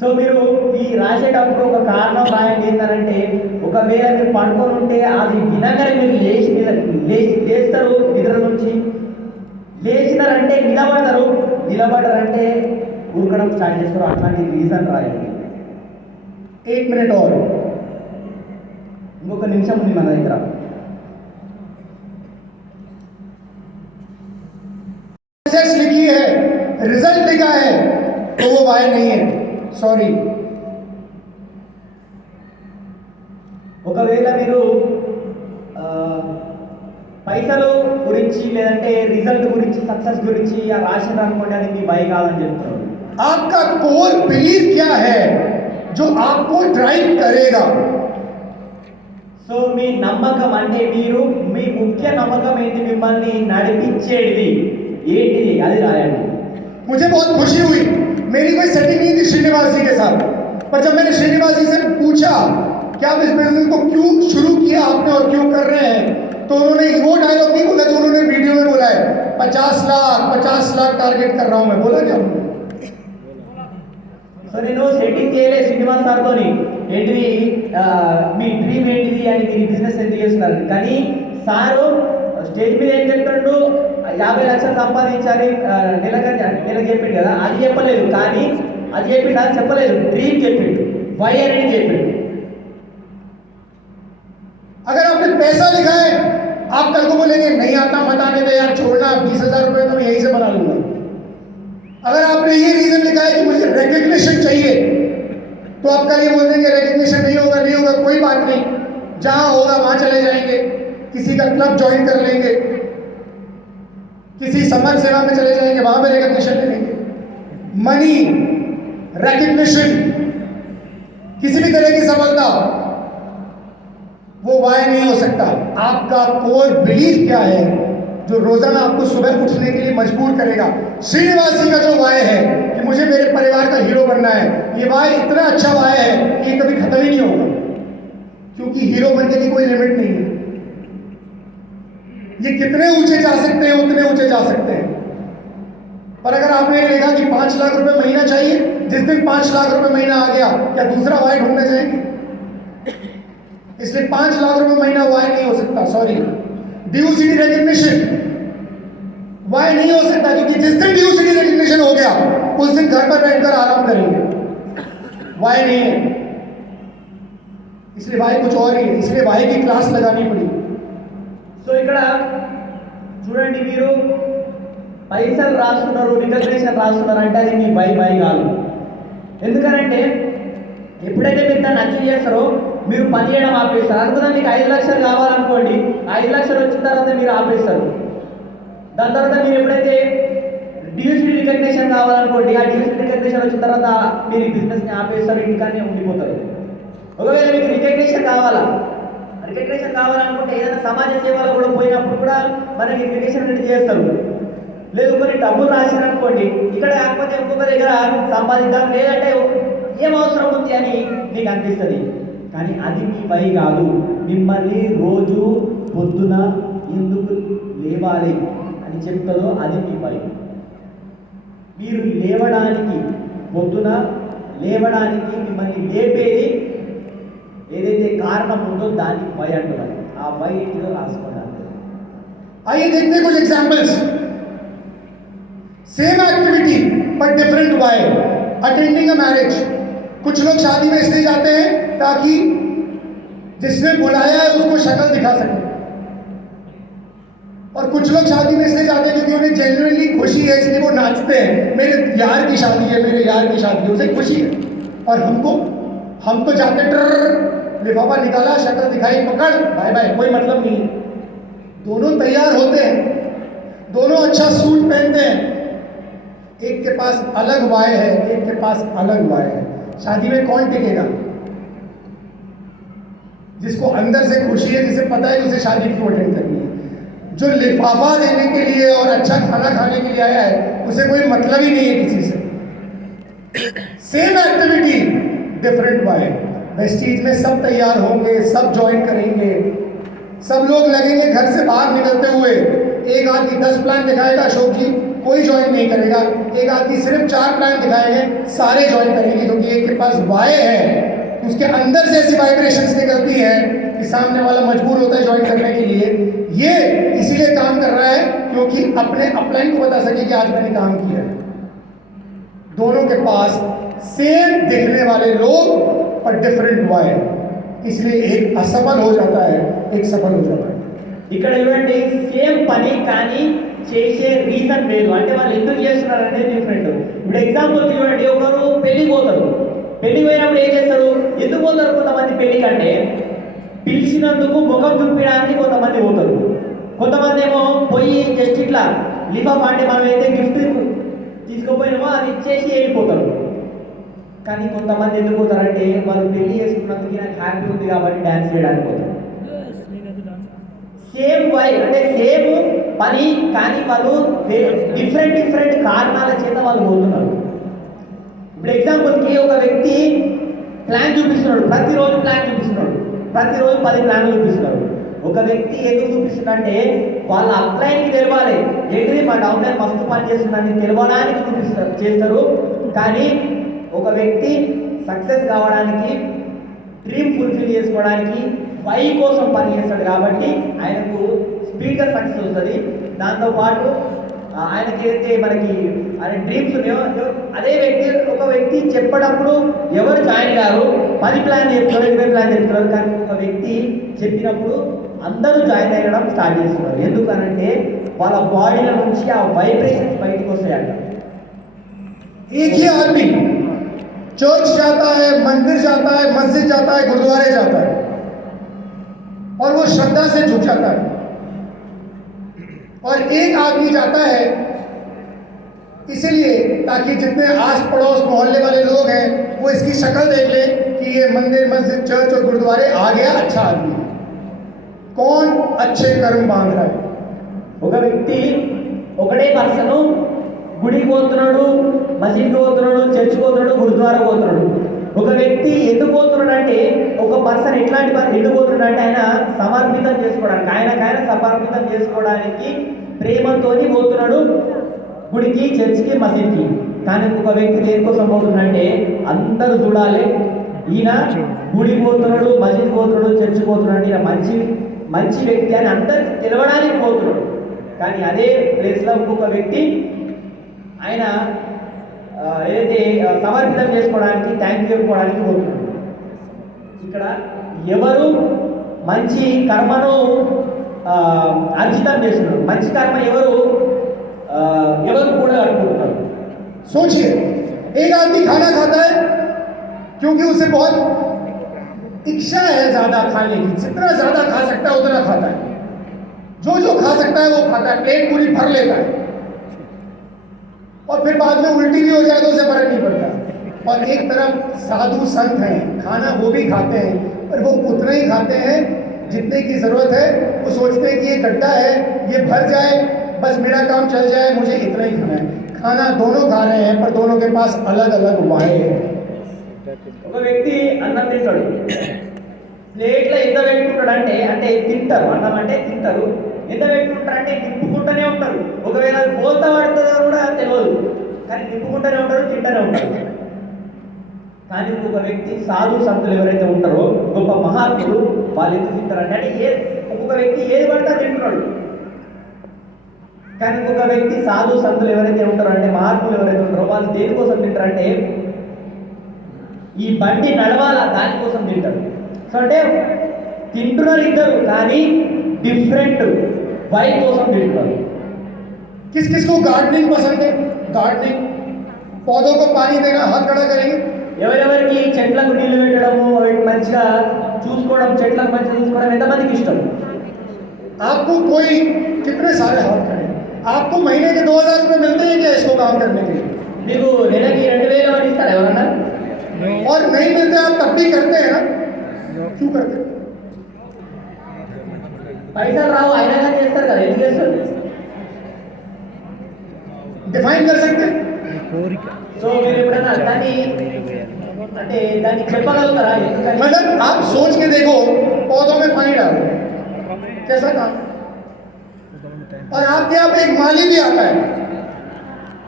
సో మీరు ఈ రాసేటప్పుడు ఒక కారణం రాయండి. ఏంటంటే ఒకవేళ మీరు పడుకొని ఉంటే అది వినగానే మీరు లేస్తారు నిద్ర నుంచి, లేచినారంటే నిలబడరంటే ఉరకడం స్టార్ట్ చేస్తారు. అట్లాంటి రీజన్ రాయండి. 1 मिनट और, ఇంకొక నిమిషం ఉంది మన దగ్గర. लिखी है, रिजल्ट लिखा है तो वो वाई नहीं है, सॉरी. ఒకవేళ మీరు పైసలు గురించి లేదంటే రిజల్ట్ గురించి, సక్సెస్ గురించి రాసిన అనుకోండి, అది మీ భయ కాదని చెప్తున్నారు. आपका कोर बिलीव क्या है जो आपको ड्राइव करेगा. సో మీ నమ్మకం అంటే మీ ముఖ్య నమ్మకం ఏంటి, మిమ్మల్ని నడిపించేది ఏంటిది, అది రాయండి. मुझे बहुत खुशी हुई, मेरी कोई सेटिंग नहीं थी श्रीनिवास जी के साथ, पर जब मैंने श्रीनिवास जी से पूछा कि आप इस बिजनेस को क्यों शुरू किया आपने और क्यों कर रहे हैं, तो उन्होंने वो डायलॉग नहीं बोला जो उन्होंने वीडियो में बोला है, 50 लाख टारगेट कर रहा हूं मैं। बोला क्या? సో నేను సెట్టింగ్ చేయలే శ్రీనివాస్ సార్తోని ఏంటిది మీ డ్రీమ్ ఏంటిది అని మీరు బిజినెస్ ఎందుకు చేస్తున్నారు, కానీ సారు స్టేజ్ మీద ఏం చెప్తాడు 50 లక్షలు సంపాదించాలి నెలకు చెప్పిండు కదా, అది చెప్పలేదు. కానీ అది చెప్పిండు, అది చెప్పలేదు, డ్రీమ్ చెప్పిండు, వై అనేది చెప్పిండు. अगर आपने पैसा लिखा है, आप कल को बोलेंगे नहीं आता मत आने दे यार, छोड़ना 20,000 रुपए तो मैं यहीं से बना लूंगा। अगर आपने ये रीजन लिखा है कि मुझे रिकग्निशन चाहिए, तो आप कल ये बोल देंगे रिकग्निशन नहीं होगा, कोई बात नहीं, जहां होगा वहां चले जाएंगे, किसी का क्लब ज्वाइन कर लेंगे, किसी समाज सेवा में चले जाएंगे, वहां पे रिकग्निशन ले लेंगे। मनी, रिकग्निशन, किसी भी तरह की सफलता, वो वाय नहीं हो सकता। आपका कोर बिलीफ क्या है जो रोजाना आपको सुबह उठने के लिए मजबूर करेगा? श्रीनिवास जी का जो वाय है कि मुझे मेरे परिवार का हीरो बनना है, ये वाय इतना अच्छा वाय है कि ये कभी खत्म ही नहीं होगा, क्योंकि हीरो बनने की कोई लिमिट नहीं है। ये कितने ऊंचे जा सकते हैं उतने ऊंचे जा सकते हैं। पर अगर आपने लिखा कि 5 लाख रुपए महीना चाहिए, जिस दिन 5 लाख रुपए महीना आ गया, क्या दूसरा वाय ढूंढने जाएंगे? इसलिए 5 लाख रुपए महीना वाय नहीं हो सकता। सॉरी, ड्यू सिटी रिकग्निशन वाय नहीं हो सकता, क्योंकि जिस दिन ड्यू सिटी रिकग्निशन हो गया उस दिन घर पर बैठकर आराम करेंगे, वाय नहीं है। इसलिए वाय कुछ और ही है, इसलिए वाय की क्लास लगानी पड़ी। సో ఇక్కడ చూడండి, మీరు పైసలు రాస్తున్నారు, రికగ్నిషన్ రాస్తున్నారు అంటే అది మీ బై కాదు. ఎందుకనంటే ఎప్పుడైతే మీరు దాన్ని అచీవ్ చేస్తారో మీరు పని చేయడం ఆపేస్తారు. అనుకున్నా మీకు 5 లక్షలు కావాలనుకోండి, 5 లక్షలు వచ్చిన తర్వాత మీరు ఆపేస్తారు. దాని తర్వాత మీరు ఎప్పుడైతే డివిజన్ రికగ్నిషన్ కావాలనుకోండి, ఆ డివిజన్ రికగ్నిషన్ వచ్చిన తర్వాత మీరు బిజినెస్ని ఆపేస్తారు, ఇంటికానే ఉండిపోతారు. ఒకవేళ మీకు రికగ్నిషన్ కావాలనుకుంటే ఏదైనా సమాజ సేవలో కూడా పోయినప్పుడు కూడా మనకి రికగ్నిషన్ అనేది చేస్తారు. లేదు కొన్ని డబ్బులు రాశారనుకోండి, ఇక్కడ కాకపోతే ఇంకొక దగ్గర సంపాదిద్దాం, లేదంటే ఏం అవసరం ఉంది అని మీకు అనిపిస్తుంది. కానీ అది మీ వై కాదు. మిమ్మల్ని రోజు పొద్దున ఎందుకు లేవాలి అని చెప్తుందో అది మీ వై. మీరు లేవడానికి, పొద్దున లేవడానికి మిమ్మల్ని లేపేది ఏదైతే కారణం ఉందో దాన్ని వై అంటున్నారు. ఆ వై ఏంటిదో రాసుకోండి. आइए देखते हैं कुछ examples. Same activity but different why. Attending a marriage, कुछ लोग शादी में इसलिए जाते हैं ताकि जिसने बुलाया है उसको शक्ल दिखा सके, और कुछ लोग शादी में इसलिए जाते हैं क्योंकि उन्हें जेन्युइनली खुशी है, इसलिए वो नाचते हैं। मेरे यार की शादी है, मेरे यार की शादी है, उसे खुशी है। और हम तो जाते डर, लिफाफा निकाला, शक्ल दिखाई, पकड़, बाय बाय, कोई मतलब नहीं है। दोनों तैयार होते हैं, दोनों अच्छा सूट पहनते हैं, एक के पास अलग वाय है, एक के पास अलग वाय है। शादी में कौन टिकेगा? जिसको अंदर से खुशी है, जिसे पता है कि उसे शादी क्यों अटेंड करनी है। जो लिफाफा देने के लिए और अच्छा खाना खाने के लिए आया है, उसे कोई मतलब ही नहीं है किसी से। सेम एक्टिविटी डिफरेंट वाय। वेस्टीज में सब तैयार होंगे, सब ज्वाइन करेंगे, सब लोग लगेंगे घर से बाहर निकलते हुए। एक आदमी 10 प्लान दिखाएगा, अशोक जी कोई ज्वाइन नहीं करेगा। एक आदमी सिर्फ 4 प्लान दिखाएंगे, सारे ज्वाइन करेंगे, क्योंकि एक के पास वाय है, उसके अंदर से ऐसी वाइब्रेशंस निकलती है कि सामने वाला मजबूर होता है ज्वाइन करने के लिए। ये इसीलिए काम कर रहा है क्योंकि अपने अपलाइन को बता सके कि आज मैंने काम किया है। दोनों के पास सेम दिखने वाले लोग पर डिफरेंट वाय, इसलिए एक असफल हो जाता है, एक सफल हो जाता है। ఇక్కడ చూడండి, సేమ్ పని కానీ చేసే రీజన్ లేదు, అంటే వాళ్ళు ఎందుకు చేస్తున్నారు అనేది డిఫరెంట్. ఇప్పుడు ఎగ్జాంపుల్ చూడండి, ఒకరు పెళ్లికి పోతారు. పెళ్లికి పోయినప్పుడు ఏం చేస్తారు? ఎందుకు పోతారు? కొంతమంది పెళ్లి కంటే పిలిచినందుకు ముఖం చూపించడానికి కొంతమంది పోతారు. కొంతమంది ఏమో పోయి జస్ట్ ఇట్లా లిఫాఫ్ అంటే మనం అయితే గిఫ్ట్ తీసుకుపోయినామో అది ఇచ్చేసి వెళ్ళిపోతారు. కానీ కొంతమంది ఎందుకు పోతారంటే వాళ్ళు పెళ్లి చేసుకున్నందుకు నాకు హ్యాపీ ఉంది కాబట్టి డ్యాన్స్ చేయడానికి పోతారు. సేమ్ వై, అంటే సేమ్ పని కానీ వాళ్ళు డిఫరెంట్ కారణాల చేత వాళ్ళు పోతున్నారు. ఇప్పుడు ఎగ్జాంపుల్కి ఒక వ్యక్తి ప్లాన్ చూపిస్తున్నాడు, ప్రతిరోజు ప్లాన్ చూపిస్తున్నాడు, ప్రతిరోజు 10 ప్లాన్లు చూపిస్తున్నాడు. ఒక వ్యక్తి ఎందుకు చూపిస్తున్నాడంటే వాళ్ళ అప్లైన్కి తెలవాలి, ఏంటిది మా డౌన్లైన్ మస్తు పని చేస్తుందని తెలవడానికి చేస్తారు. కానీ ఒక వ్యక్తి సక్సెస్ కావడానికి, డ్రీమ్ ఫుల్ఫిల్ చేసుకోవడానికి వై కోసం పని చేస్తాడు కాబట్టి ఆయనకు స్పీడ్గా సక్సెస్ వస్తుంది. దాంతోపాటు ఆయనకి ఏదైతే మనకి ఆయన డ్రీమ్స్ ఉన్నాయో అదే వ్యక్తి ఒక వ్యక్తి చెప్పేటప్పుడు ఎవరు జాయిన్ గారు 10 ప్లాన్ చెప్తారు, 20 ప్లాన్ చెప్తారు, కానీ ఒక వ్యక్తి చెప్పినప్పుడు అందరూ జాయిన్ అయ్యడం స్టార్ట్ చేస్తున్నారు. ఎందుకనంటే వాళ్ళ బాడీల నుంచి ఆ వైబ్రేషన్స్ బయటకు వస్తాయంట. एक ही आदमी चर्च जाता है, मंदिर जाता है, मस्जिद जाता है, गुरुद्वारे जाता है और वो श्रद्धा से झुक जाता है, और एक आदमी जाता है इसीलिए ताकि जितने आस पड़ोस मोहल्ले वाले लोग हैं वो इसकी शक्ल देख ले कि ये मंदिर, मस्जिद, चर्च और गुरुद्वारे आ गया, अच्छा आदमी है, कौन अच्छे कर्म बांध रहा है। ఒక వ్యక్తి ఒకటే పర్సన్ గుడికి పోతున్నాడు, మసీద్కి పోతున్నాడు, చర్చ్కి పోతున్నాడు, గురుద్వారా పోతున్నాడు. ఒక వ్యక్తి ఎందుకు పోతున్నాడు అంటే ఒక పర్సన్ ఎందుకు పోతున్నాడు అంటే ఆయన సమర్పితం చేసుకోవడానికి, ఆయన సమర్పితం చేసుకోవడానికి ప్రేమతోని పోతున్నాడు గుడికి, చర్చ్కి, మసీద్కి. కానీ ఒక వ్యక్తి దేనికోసం పోతున్నాడంటే అందరూ చూడాలి ఈయన గుడికి పోతున్నాడు, మసీద్కి పోతున్నాడు, చర్చ్కి పోతున్నాడు అంటే ఈయన మంచి వ్యక్తి అని అందరికి తెలవడానికి పోతున్నాడు. కానీ అదే ప్లేస్లో ఇంకొక వ్యక్తి ఆయన ఏదైతే సమర్పితం చేసుకోవడానికి, థ్యాంక్ చెప్పుకోవడానికి పోతున్నాడు. ఇక్కడ ఎవరు మంచి కర్మను అర్జితం చేస్తున్నారు, మంచి కర్మ ఎవరు కూడా కట్టుకుంటున్నారు. सोचिए, एक आदमी खाना खाता है क्योंकि उसे बहुत इच्छा है ज्यादा खाने की, जितना ज्यादा खा सकता है उतना खाता है, जो खा सकता है वो खाता है, प्लेट पूरी भर लेता है और फिर बाद में उल्टी भी हो जाए तो उसे फर्क नहीं पड़ता. और एक तरफ साधु संत हैं, खाना वो भी खाते हैं पर वो उतना ही खाते हैं जितने की जरूरत है. वो सोचते हैं कि ये गड्ढा है, ये भर जाए, बस मेरा काम चल जाए, मुझे इतना ही खाना है. खाना दोनों खा रहे हैं पर दोनों के पास अलग अलग उपाय हैं. ఒక వ్యక్తి అన్నం తింటాడు, ప్లేట్లో ఎంత పెట్టుకుంటాడు అంటే తింటారు, అన్నం అంటే తింటారు, ఎంత పెట్టుకుంటారు అంటే నింపుకుంటూనే ఉంటారు. ఒకవేళ పోతా పడుతుందో కూడా తెలియదు, కానీ నింపుకుంటూనే ఉంటారు, తింటూనే ఉంటారు. కానీ ఒక వ్యక్తి సాధు సంతులు ఎవరైతే ఉంటారో, గొప్ప మహాత్ములు, వాళ్ళు ఎందుకు తింటారంటే ఒక్కొక్క వ్యక్తి ఏది పడితే తింటున్నాడు. కానీ ఇంకొక వ్యక్తి సాధు సంతులు ఎవరైతే ఉంటారో అంటే మహాత్ములు ఎవరైతే ఉంటారో వాళ్ళు దేనికోసం తింటారంటే ఈ బండి నడవాలా దానికోసం తింటారు. సో అంటే తింటున్నారు ఇద్దరు కానీ డిఫరెంట్ వై కోసం తింటున్నారు. किस किस को गार्डनिंग पसंद है? गार्डनिंग, पौधों को पानी देना, हाथ खड़ा करेंगे. ఎవరెవరికి చెట్లకు నీళ్లు పెట్టడము, మంచిగా చూసుకోవడం, చెట్లకు మంచిగా చూసుకోవడం ఎంతమందికి ఇష్టం? आपको कोई कितने सारे हाथ खड़े, आपको महीने के 2000 रुपये मिलते हैं क्या इसको काम करने के लिए? మీకు నెలకి 2000 అని ఇస్తారు ఎవరన్నా? और नहीं मिलते आप तब भी करते हैं ना, क्यों करते हैं? పైసలు రావు అయినా కానీ చేస్తారు కదా, ఎందుకు చేస్తారు? डिफाइन कर सकते हैं? సో మీరు ఎప్పుడైనా దాన్ని చెప్పగలుగుతారా? ఎందుకని? मतलब आप सोच के देखो, पौधों में पानी डाल रहे हैं, कैसा काम? और आपके यहाँ पे एक माली भी आता है,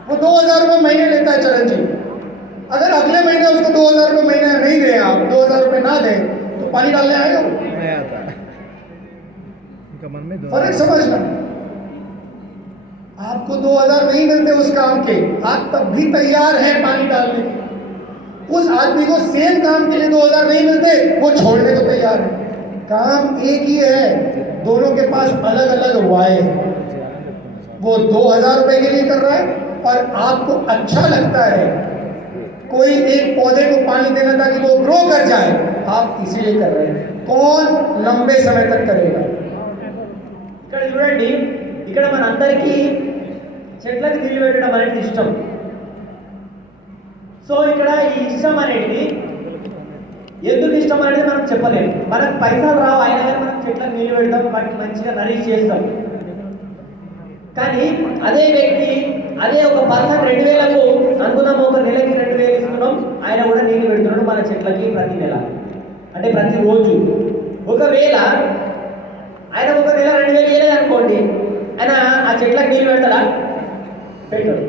वो 2000 रुपये महीने लेता है चरण जी. अगर अगले महीने उसको 2000 रुपये महीने नहीं दें, आप 2000 रुपये ना दें तो पानी डालने आएगा वो? नहीं आता है. उनका मन में फर्क समझना. आपको 2000 नहीं मिलते उस काम के, आप तब भी तैयार हैं पानी डालने के. उस आदमी को सेम काम के लिए 2000 नहीं मिलते, वो छोड़ने को तैयार है. काम एक ही है, दोनों के पास अलग अलग वाय है. वो 2000 रुपए के लिए कर रहा है और आपको अच्छा लगता है कोई एक पौधे को पानी देना ताकि वो ग्रो कर जाए, आप इसीलिए कर रहे हैं. कौन लंबे समय तक करेगा? ఇక్కడ చూడండి, ఇక్కడ మనందరికీ చెట్లకు నీళ్ళు పెట్టడం అనేది ఇష్టం. సో ఇక్కడ ఈ ఇష్టం అనేది ఎందుకు ఇష్టం అనేది మనం చెప్పలేము. మనకు పైసలు రావు అయినా కానీ మనం చెట్లకు నీళ్ళు పెడతాం, వాటిని మంచిగా నరిష్ చేస్తాం. కానీ అదే వ్యక్తి, అదే ఒక పర్సన్ 2000కు అనుకున్నాము, ఒక నెలకి 2000 ఇస్తున్నాం, చెట్లకి ప్రతి నెల, అంటే ప్రతిరోజు. ఒకవేళ ఆయన ఒక నెల 2000 వేయలేదు అనుకోండి, ఆయన ఆ చెట్లకు నీళ్ళు పెడతాడా? పెట్టడు.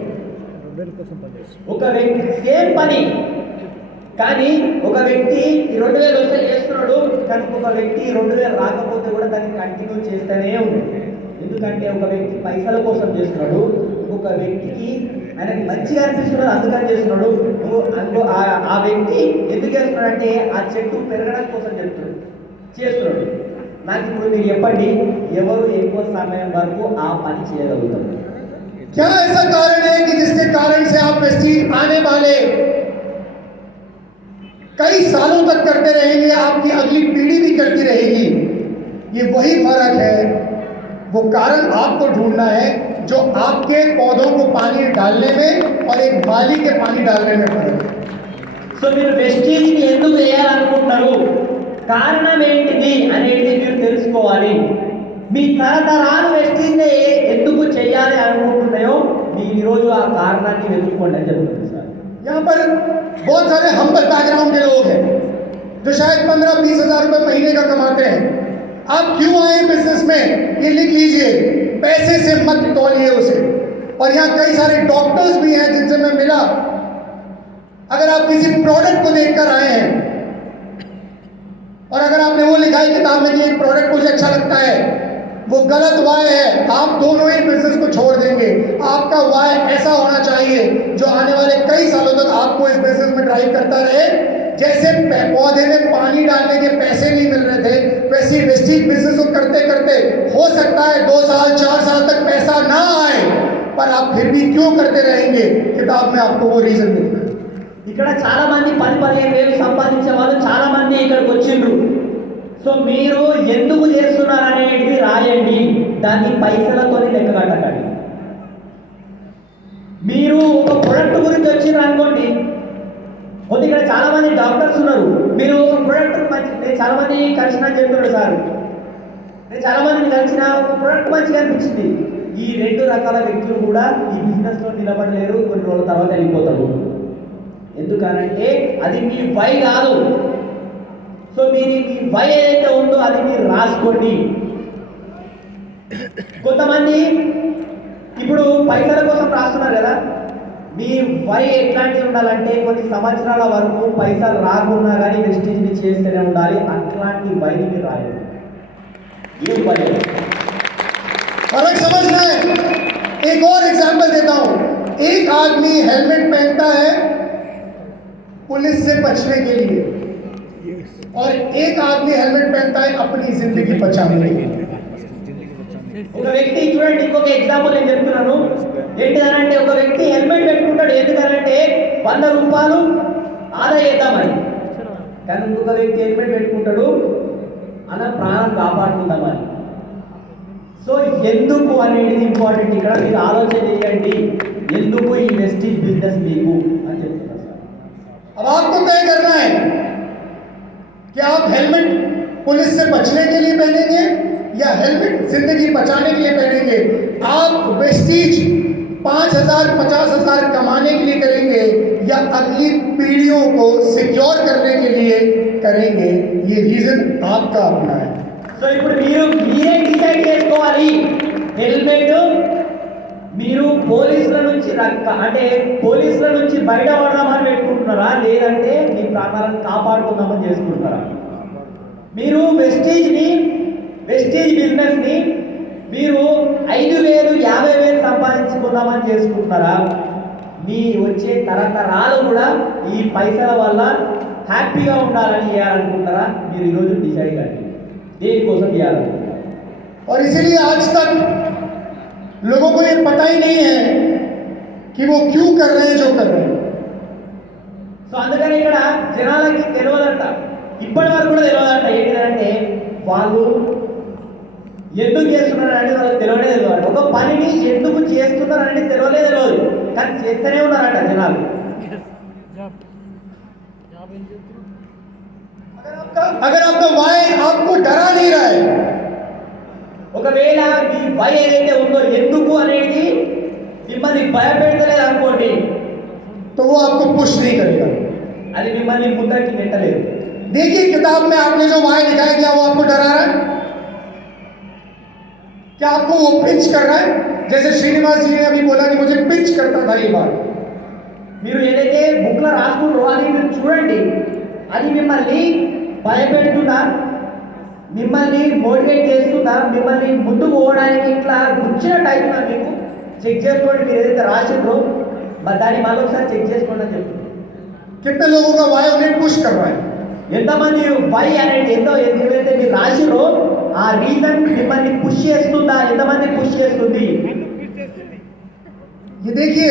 కోసం పనిచేస్తుంది. ఒక వ్యక్తి సేమ్ పని, కానీ ఒక వ్యక్తి ఈ 2000 వస్తే చేస్తున్నాడు, కానీ ఒక వ్యక్తి 2000 రాకపోతే కూడా దాన్ని కంటిన్యూ చేస్తూనే ఉన్నాడు. ఎందుకంటే ఒక వ్యక్తి పైసల కోసం చేస్తున్నాడు, ఇంకొక వ్యక్తికి ఆయనకి మంచిగా అనిపిస్తున్నాడు అందుకని చేస్తున్నాడు. ఆ వ్యక్తి ఎందుకు చేస్తున్నాడు అంటే ఆ చెట్టు పెరగడం కోసం చేస్తున్నాడు. నాకు ఇప్పుడు మీరు చెప్పండి, ఎవరు ఎక్కువ సమయం వరకు ఆ పని చేయగలుగుతారు? क्या ऐसा कारण है कि जिसके कारण से आप वेस्टीज आने वाले कई सालों तक करते रहेंगे, आपकी अगली पीढ़ी भी करती रहेगी? ये वही फर्क है, वो कारण आपको ढूंढना है जो आपके पौधों को पानी डालने में और एक माली के पानी डालने में फर्क है. సో మీరు వెస్టేజ్ని ఎందుకు వేయాలనుకుంటున్నారు, కారణం ఏంటిది అనేది మీరు తెలుసుకోవాలి. మీ తరతరాలు వెస్టేజ్ని ఎందుకు చేయాలి అనుకుంటున్నాయో మీరు ఈరోజు ఆ కారణాన్ని వెతుక్కోండి అని చెప్తుంది సార్. यहाँ पर बहुत सारे हम्बल बैकग्राउंड के लोग हैं जो शायद 15-20 हज़ार रुपये महीने का कमाते हैं. आप क्यों आए बिजनेस में, ये लिख लीजिए. पैसे से मत तौलिए उसे. और यहाँ कई सारे डॉक्टर्स भी हैं जिनसे मैं मिला. अगर आप किसी प्रोडक्ट को देखकर आए हैं और अगर आपने वो लिखा है किताब में कि एक प्रोडक्ट मुझे अच्छा लगता है, वो गलत वाय है. आप दोनों ही बिजनेस को छोड़ देंगे. आपका वाय ऐसा होना चाहिए जो आने वाले कई सालों तक आपको इस बिजनेस में ड्राइव करता रहे. जैसे पौधे में पानी डालने के पैसे नहीं मिल रहे थे, वैसे वेस्टीज बिजनेस को करते करते हो सकता है 2 साल 4 साल तक पैसा ना आए, पर आप फिर भी क्यों करते रहेंगे? किताब में आपको वो रीजन मिलता है. ఇక్కడ చాలా మంది 10-15 వేలు సంపాదించే వాళ్ళు చాలా మంది ఇక్కడికి వచ్చిండ్రు. సో మీరు ఎందుకు చేస్తున్నారు అనేది రాయండి, దాన్ని పైసలతో లెక్క కట్టకండి. మీరు ఒక ప్రొడక్ట్ గురించి వచ్చిండ్రు అనుకోండి, కొంత ఇక్కడ చాలా మంది డాక్టర్స్ ఉన్నారు, మీరు ఒక ప్రొడక్ట్ మంచి, నేను చాలా మంది కలిసిన చెప్తున్నాడు సార్, నేను చాలా మందిని కలిసిన ఒక ప్రొడక్ట్ మంచిగా అనిపించింది. ఈ 2 రకాల వ్యక్తులు కూడా ఈ బిజినెస్లో నిలబడలేరు, కొన్ని రోజుల తర్వాత వెళ్ళిపోతారు. ఎందుకనంటే అది మీ వై కాదు. సో మీరు మీ వై ఏదైతే ఉందో అది మీరు రాసుకోండి. కొంతమంది ఇప్పుడు పైసల కోసం రాస్తున్నారు కదా, మీ వై ఎట్లాంటివి ఉండాలంటే కొన్ని సంవత్సరాల వరకు పైసలు రాకున్నా కానీ వెస్టీజ్ని చేస్తూనే ఉండాలి. అట్లాంటి వైని మీరు రాయండి. ఏం వై अलग समझना है. एक और एग्जाम्पल देता हूं. एक आदमी हेलमेट पहनता है पुलिस से बचने के लिए, और एक आदमी हेलमेट पहनता है अपनी जिंदगी बचाने के लिए. ఒక వ్యక్తి చూడండి, ఇంకొక ఎగ్జాంపుల్ నేను చెప్తున్నాను. ఏంటిదనంటే ఒక వ్యక్తి హెల్మెట్ పెట్టుకుంటాడు ఎందుకనంటే 100 రూపాయలు ఆదా చేద్దామని, కానీ ఇంకొక వ్యక్తి హెల్మెట్ పెట్టుకుంటాడు అన్న ప్రాణం కాపాడుకుందామని. సో ఎందుకు అనేది ఇంపార్టెంట్. ఇక్కడ మీరు ఆలోచన చేయండి, ఎందుకు ఈ వెస్టీజ్ బిజినెస్ మీకు అని చెప్తున్నారు సార్. अब आपको तय करना है कि आप हेलमेट पुलिस से बचने के लिए पहनेंगे या हेलमेट जिंदगी बचाने के लिए पहनेंगे. आप वेस्टीज 5,000 50,000 कमाने के लिए करेंगे या अगली पीढ़ियों को सिक्योर करने के लिए करेंगे, ये रीजन आपका अपना है. సో ఇప్పుడు మీరే డిసైడ్ చేసుకోవాలి. హెల్మెట్ మీరు పోలీసుల నుంచి అంటే పోలీసుల నుంచి బయట పడదామని పెట్టుకుంటున్నారా, లేదంటే మీ ప్రాణాలను కాపాడుకుందామని చేసుకుంటున్నారా? మీరు వెస్టీజ్ బిజినెస్ని మీరు 5,000 50,000 సంపాదించుకుందామని చేసుకుంటున్నారా? మీ వచ్చే తరతరాలు కూడా ఈ పైసల వల్ల హ్యాపీగా ఉండాలని చేయాలనుకుంటారా? మీరు ఈరోజు డిసైడ్ కండి దేనికోసం చేయాలనుకుంటారా. और इसीलिए आज तक लोगों को ये पता ही नहीं है कि वो क्यों कर रहे हैं जो कर रहे हैं. సో అందుకని ఇక్కడ జనాలకి తెలియదంట, ఇప్పటి వరకు కూడా తెలియదంట. ఏంటిదంటే వాళ్ళు ఎందుకు చేస్తున్నారు అనేది వాళ్ళకి తెలియదు. ఒక పనిని ఎందుకు చేస్తున్నారు అనేది తెలియదు, కానీ చేస్తూనే ఉన్నారంట జనాలు. अगर आपका वाई आपको डरा नहीं रहा है, ఒకవేళ మీ వై ఏదైతే ఉందో ఎందుకు అనేది మిమ్మల్ని భయపెడతలేదు అనుకోండి, तो वो आपको पुश नहीं करेगा. అది మిమ్మల్ని ముందరికి నెట్టలేదు. देखिए किताब में आपने जो वाय लिखा है, क्या वो आपको डरा रहा है? क्या आपको वो पिंच कर रहा है? जैसे श्रीनिवास जी ने अभी बोला कि मुझे पिंच करता था ये बात. మీరు ఏదైతే బుక్లో రాసుకుంటారో అది మీరు చూడండి, అది మిమ్మల్ని భయపెడుతుందా, మిమ్మల్ని మోటివేట్ చేస్తుందా, మిమ్మల్ని ముందుకు పోవడానికి ఇట్లా గుచ్చిన టైప్లో మీకు చెక్ చేసుకోండి. మీరు ఏదైతే రాసిండ్రో మరి దాన్ని మళ్ళీ ఒకసారి చెక్ చేసుకోండి అని చెప్తుంది. कितने लोगों का वाय उन्हें पुश कर रहा है? ఎంతమంది వై అనేది ఏదైతే మీరు రాసిరో ఆ రీజన్ మిమ్మల్ని పుష్ చేస్తుందా, ఎంతమంది పుష్ చేస్తుంది? ये देखिए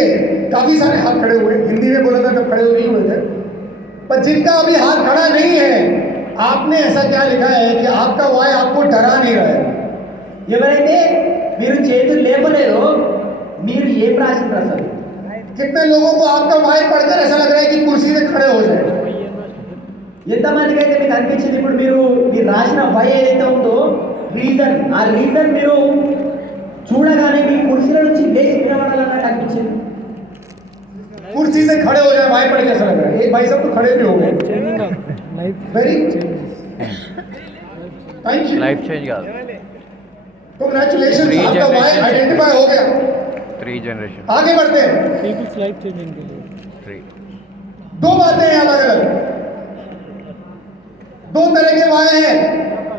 काफी सारे हाथ खड़े हुए, हिंदी में बोला था तब खड़े नहीं हुए थे, पर जिनका अभी हाथ खड़ा नहीं है, आपने ऐसा क्या लिखा है कि आपका वाय आपको डरा नहीं रहा है? ఎవరైతే మీరు చేతులు లేపలేదో మీరు ఏం రాసిండ్రు అసలు? कितने लोगों को आपका वाय पढ़कर ऐसा लग रहा है कि कुर्सी से खड़े हो जाए? ఎంతమందికి అయితే మీకు అనిపించింది ఇప్పుడు మీరు రాసిన వై ఏదైతే ఉందో రీజన్, ఆ రీజన్ మీరు చూడగానే మీ కుర్చీల నుంచి లేచి నిలబడాలన్నట్టు అనిపించింది? कुर्सी से खड़े हो जाए वाय पढ़ के ऐसा लग रहा है. एक भाई साहब तो खड़े भी हो गए. Very thank you. Life change काదు कांग्रेचुलेशन, Three आपका वाय generation. आइडेंटिफाई हो गया. 3 जनरेशन आगे बढ़ते हैं. People's life changing के लिए 3 दो बातें हैं अलग अलग, दो तरह के वाय हैं.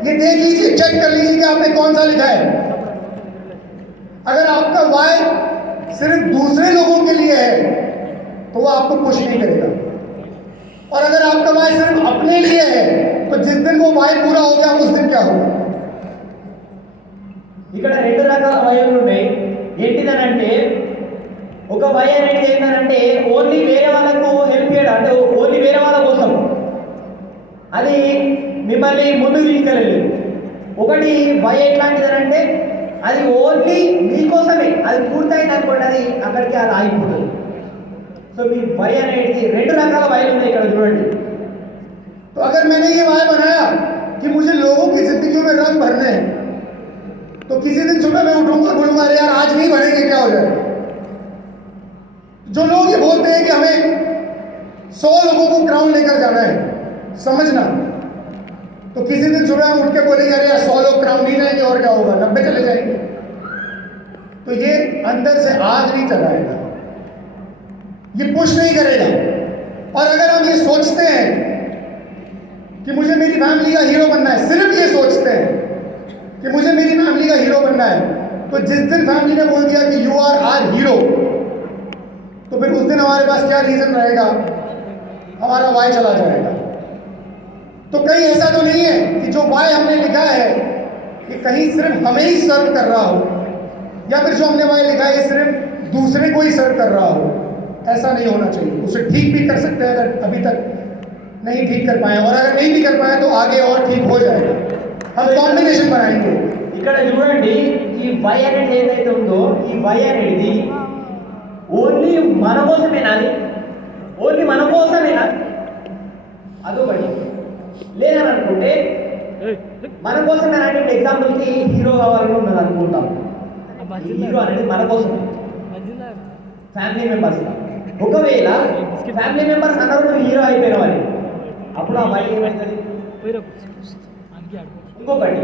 ये देख लीजिए, चेक कर लीजिए कि आपने कौन सा लिखा है. अगर आपका वाय सिर्फ दूसरे लोगों के लिए है तो वो आपको पुश नहीं करेगा, और अगर आपका वाय सिर्फ अपने लिए है तो जिस दिन वो वाय पूरा हो गया उस दिन क्या होगा? ఇక్కడ రెండు రకాల వయలు ఉన్నాయి. ఏంటిదనంటే ఒక వయ అనేది ఏంటంటే ఓన్లీ వేరే వాళ్ళకు హెల్ప్ చేయడం, అంటే ఓన్లీ వేరే వాళ్ళ కోసం, అది మిమ్మల్ని ముందుకు తీసుకెళ్ళలేదు. ఒకటి వయ ఎట్లాంటిదనంటే అది ఓన్లీ మీకోసమే, అది పూర్తయింది అనుకోండి, అది అక్కడికి అది ఆగిపోతుంది. సో మీ వయ అనేది రెండు రకాల వయలు ఉన్నాయి ఇక్కడ చూడండి. तो अगर मैंने ये वाय बनाया कि मुझे लोगों की जिंदगी में रंग भरने हैं, तो किसी दिन सुबह मैं उठूंगा बोलूंगा अरे यार आज नहीं भरेंगे, क्या हो जाएगा? जो लोग ये बोलते हैं कि हमें 100 लोगों को क्राउन लेकर जाना है, समझना, तो किसी दिन सुबह हम उठ के बोलेंगे अरे यार 100 लोग क्राउन नहीं जाएंगे और क्या होगा, 90 चले जाएंगे. तो ये अंदर से आग नहीं चलाएगा, ये पुश नहीं करेगा. और अगर हम ये सोचते हैं कि मुझे मेरी फैमिली का हीरो बनना है, सिर्फ ये सोचते हैं कि मुझे मेरी फैमिली का हीरो बनना है, तो जिस दिन फैमिली ने बोल दिया कि यू आर आर हीरो, तो फिर उस दिन हमारे पास क्या रीजन रहेगा? हमारा वाय चला जाएगा. तो कहीं ऐसा तो नहीं है कि जो वाय हमने लिखा है कि कहीं सिर्फ हमें ही सर्व कर रहा हो, या फिर जो हमने वाय लिखा है ये सिर्फ दूसरे को ही सर्व कर रहा हो. ऐसा नहीं होना चाहिए. उसे ठीक भी कर सकते हैं अगर अभी तक नहीं ठीक कर पाए, और अगर नहीं भी कर पाए तो आगे और ठीक हो जाएगा. हम कॉम्बिनेशन बनाएंगे. ఇక్కడ చూడండి, ఈ వై అనేది ఏదైతే ఉందో ఈ వై అనేది ఓన్లీ మన కోసమేనా? అది ఓన్లీ మన కోసమేనా? అదొకటి. లేదని అనుకుంటే మన కోసమే అంటే ఎగ్జాంపుల్కి హీరో కావాలని ఉన్నది అనుకుంటాం. ఈ హీరో అనేది మన కోసమే, ఫ్యామిలీ మెంబర్స్. ఒకవేళ ఫ్యామిలీ మెంబర్స్ అందరూ నువ్వు హీరో అయిపోయినవని, అప్పుడు ఆ వై ఏమవుతుంది? ఇంకొకటి,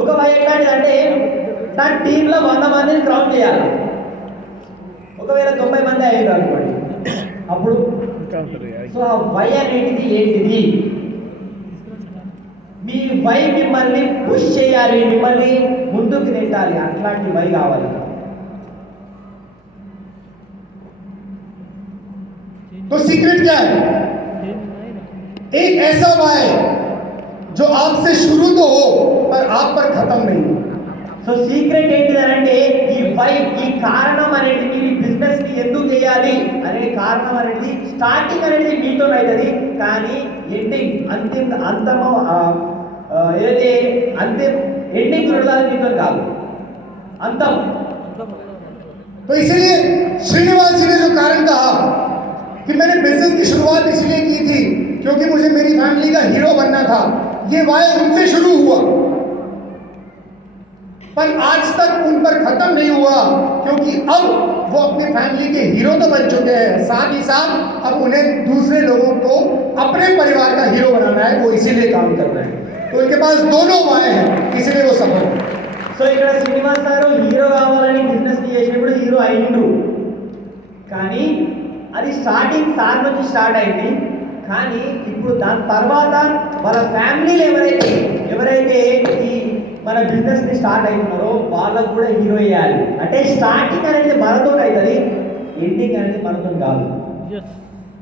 ఒక వై ఎట్లాంటిదంటే నా టీంలో 100 మందిని క్రౌన్ చేయాలి. ఒకవేళ 90 మంది అయ్యారు అనుకోండి, అప్పుడు సో ఆ వై అనేది ఏంటిది? మీ వై మిమ్మల్ని పుష్ చేయాలి, మిమ్మల్ని ముందుకు నెట్టాలి, అట్లాంటి వై కావాలి. तो सीक्रेट क्या है? एक ऐसा वाय जो आपसे शुरू तो हो पर आप पर खत्म नहीं हो. సో సీక్రెట్ ఏంటిదనంటే ఈ వై, ఈ కారణం అనేది మీరు ఈ బిజినెస్ ని ఎందుకు చేయాలి అనే కారణం అనేది స్టార్టింగ్ అనేది మీతో అవుతుంది, కానీ ఎండింగ్ అంతము ఏదైతే అంతిమ ఎండింగ్ చూడాలి మీతో కాదు, అంతం. तो इसीलिए श्रीनिवास जी ने जो कारण कहा कि मैंने बिजनेस की शुरुआत इसलिए की थी क्योंकि मुझे मेरी फैमिली का हीरो बनना था, ये वाय उनसे शुरू हुआ. पर आज तक उन पर खत्म नहीं हुआ, क्योंकि अब वो अपनी फैमिली के हीरो तो बन चुके हैं, साथ ही साथ अब उन्हें दूसरे लोगों को अपने परिवार का हीरो बनाना है, वो इसीलिए काम कर रहे हैं। तो उनके पास दोनों वाय हैं, इसलिए वो सफल हैं। సో ఇక్కడ శ్రీనివాస్ గారు హీరో కావాలని బిజినెస్ చేసినప్పుడు హీరో అయిండ్రు, కానీ అది స్టార్టింగ్ సార్ నుంచి స్టార్ట్ అయింది. కానీ ఇప్పుడు దాని తర్వాత వాళ్ళ ఫ్యామిలీలో ఎవరైతే ఈ మన బిజినెస్ని స్టార్ట్ అవుతున్నారో వాళ్ళకు కూడా హీరో వేయాలి. అంటే స్టార్టింగ్ అనేది మనతో అవుతుంది, ఎండింగ్ అనేది మనతో కాదు. Yes.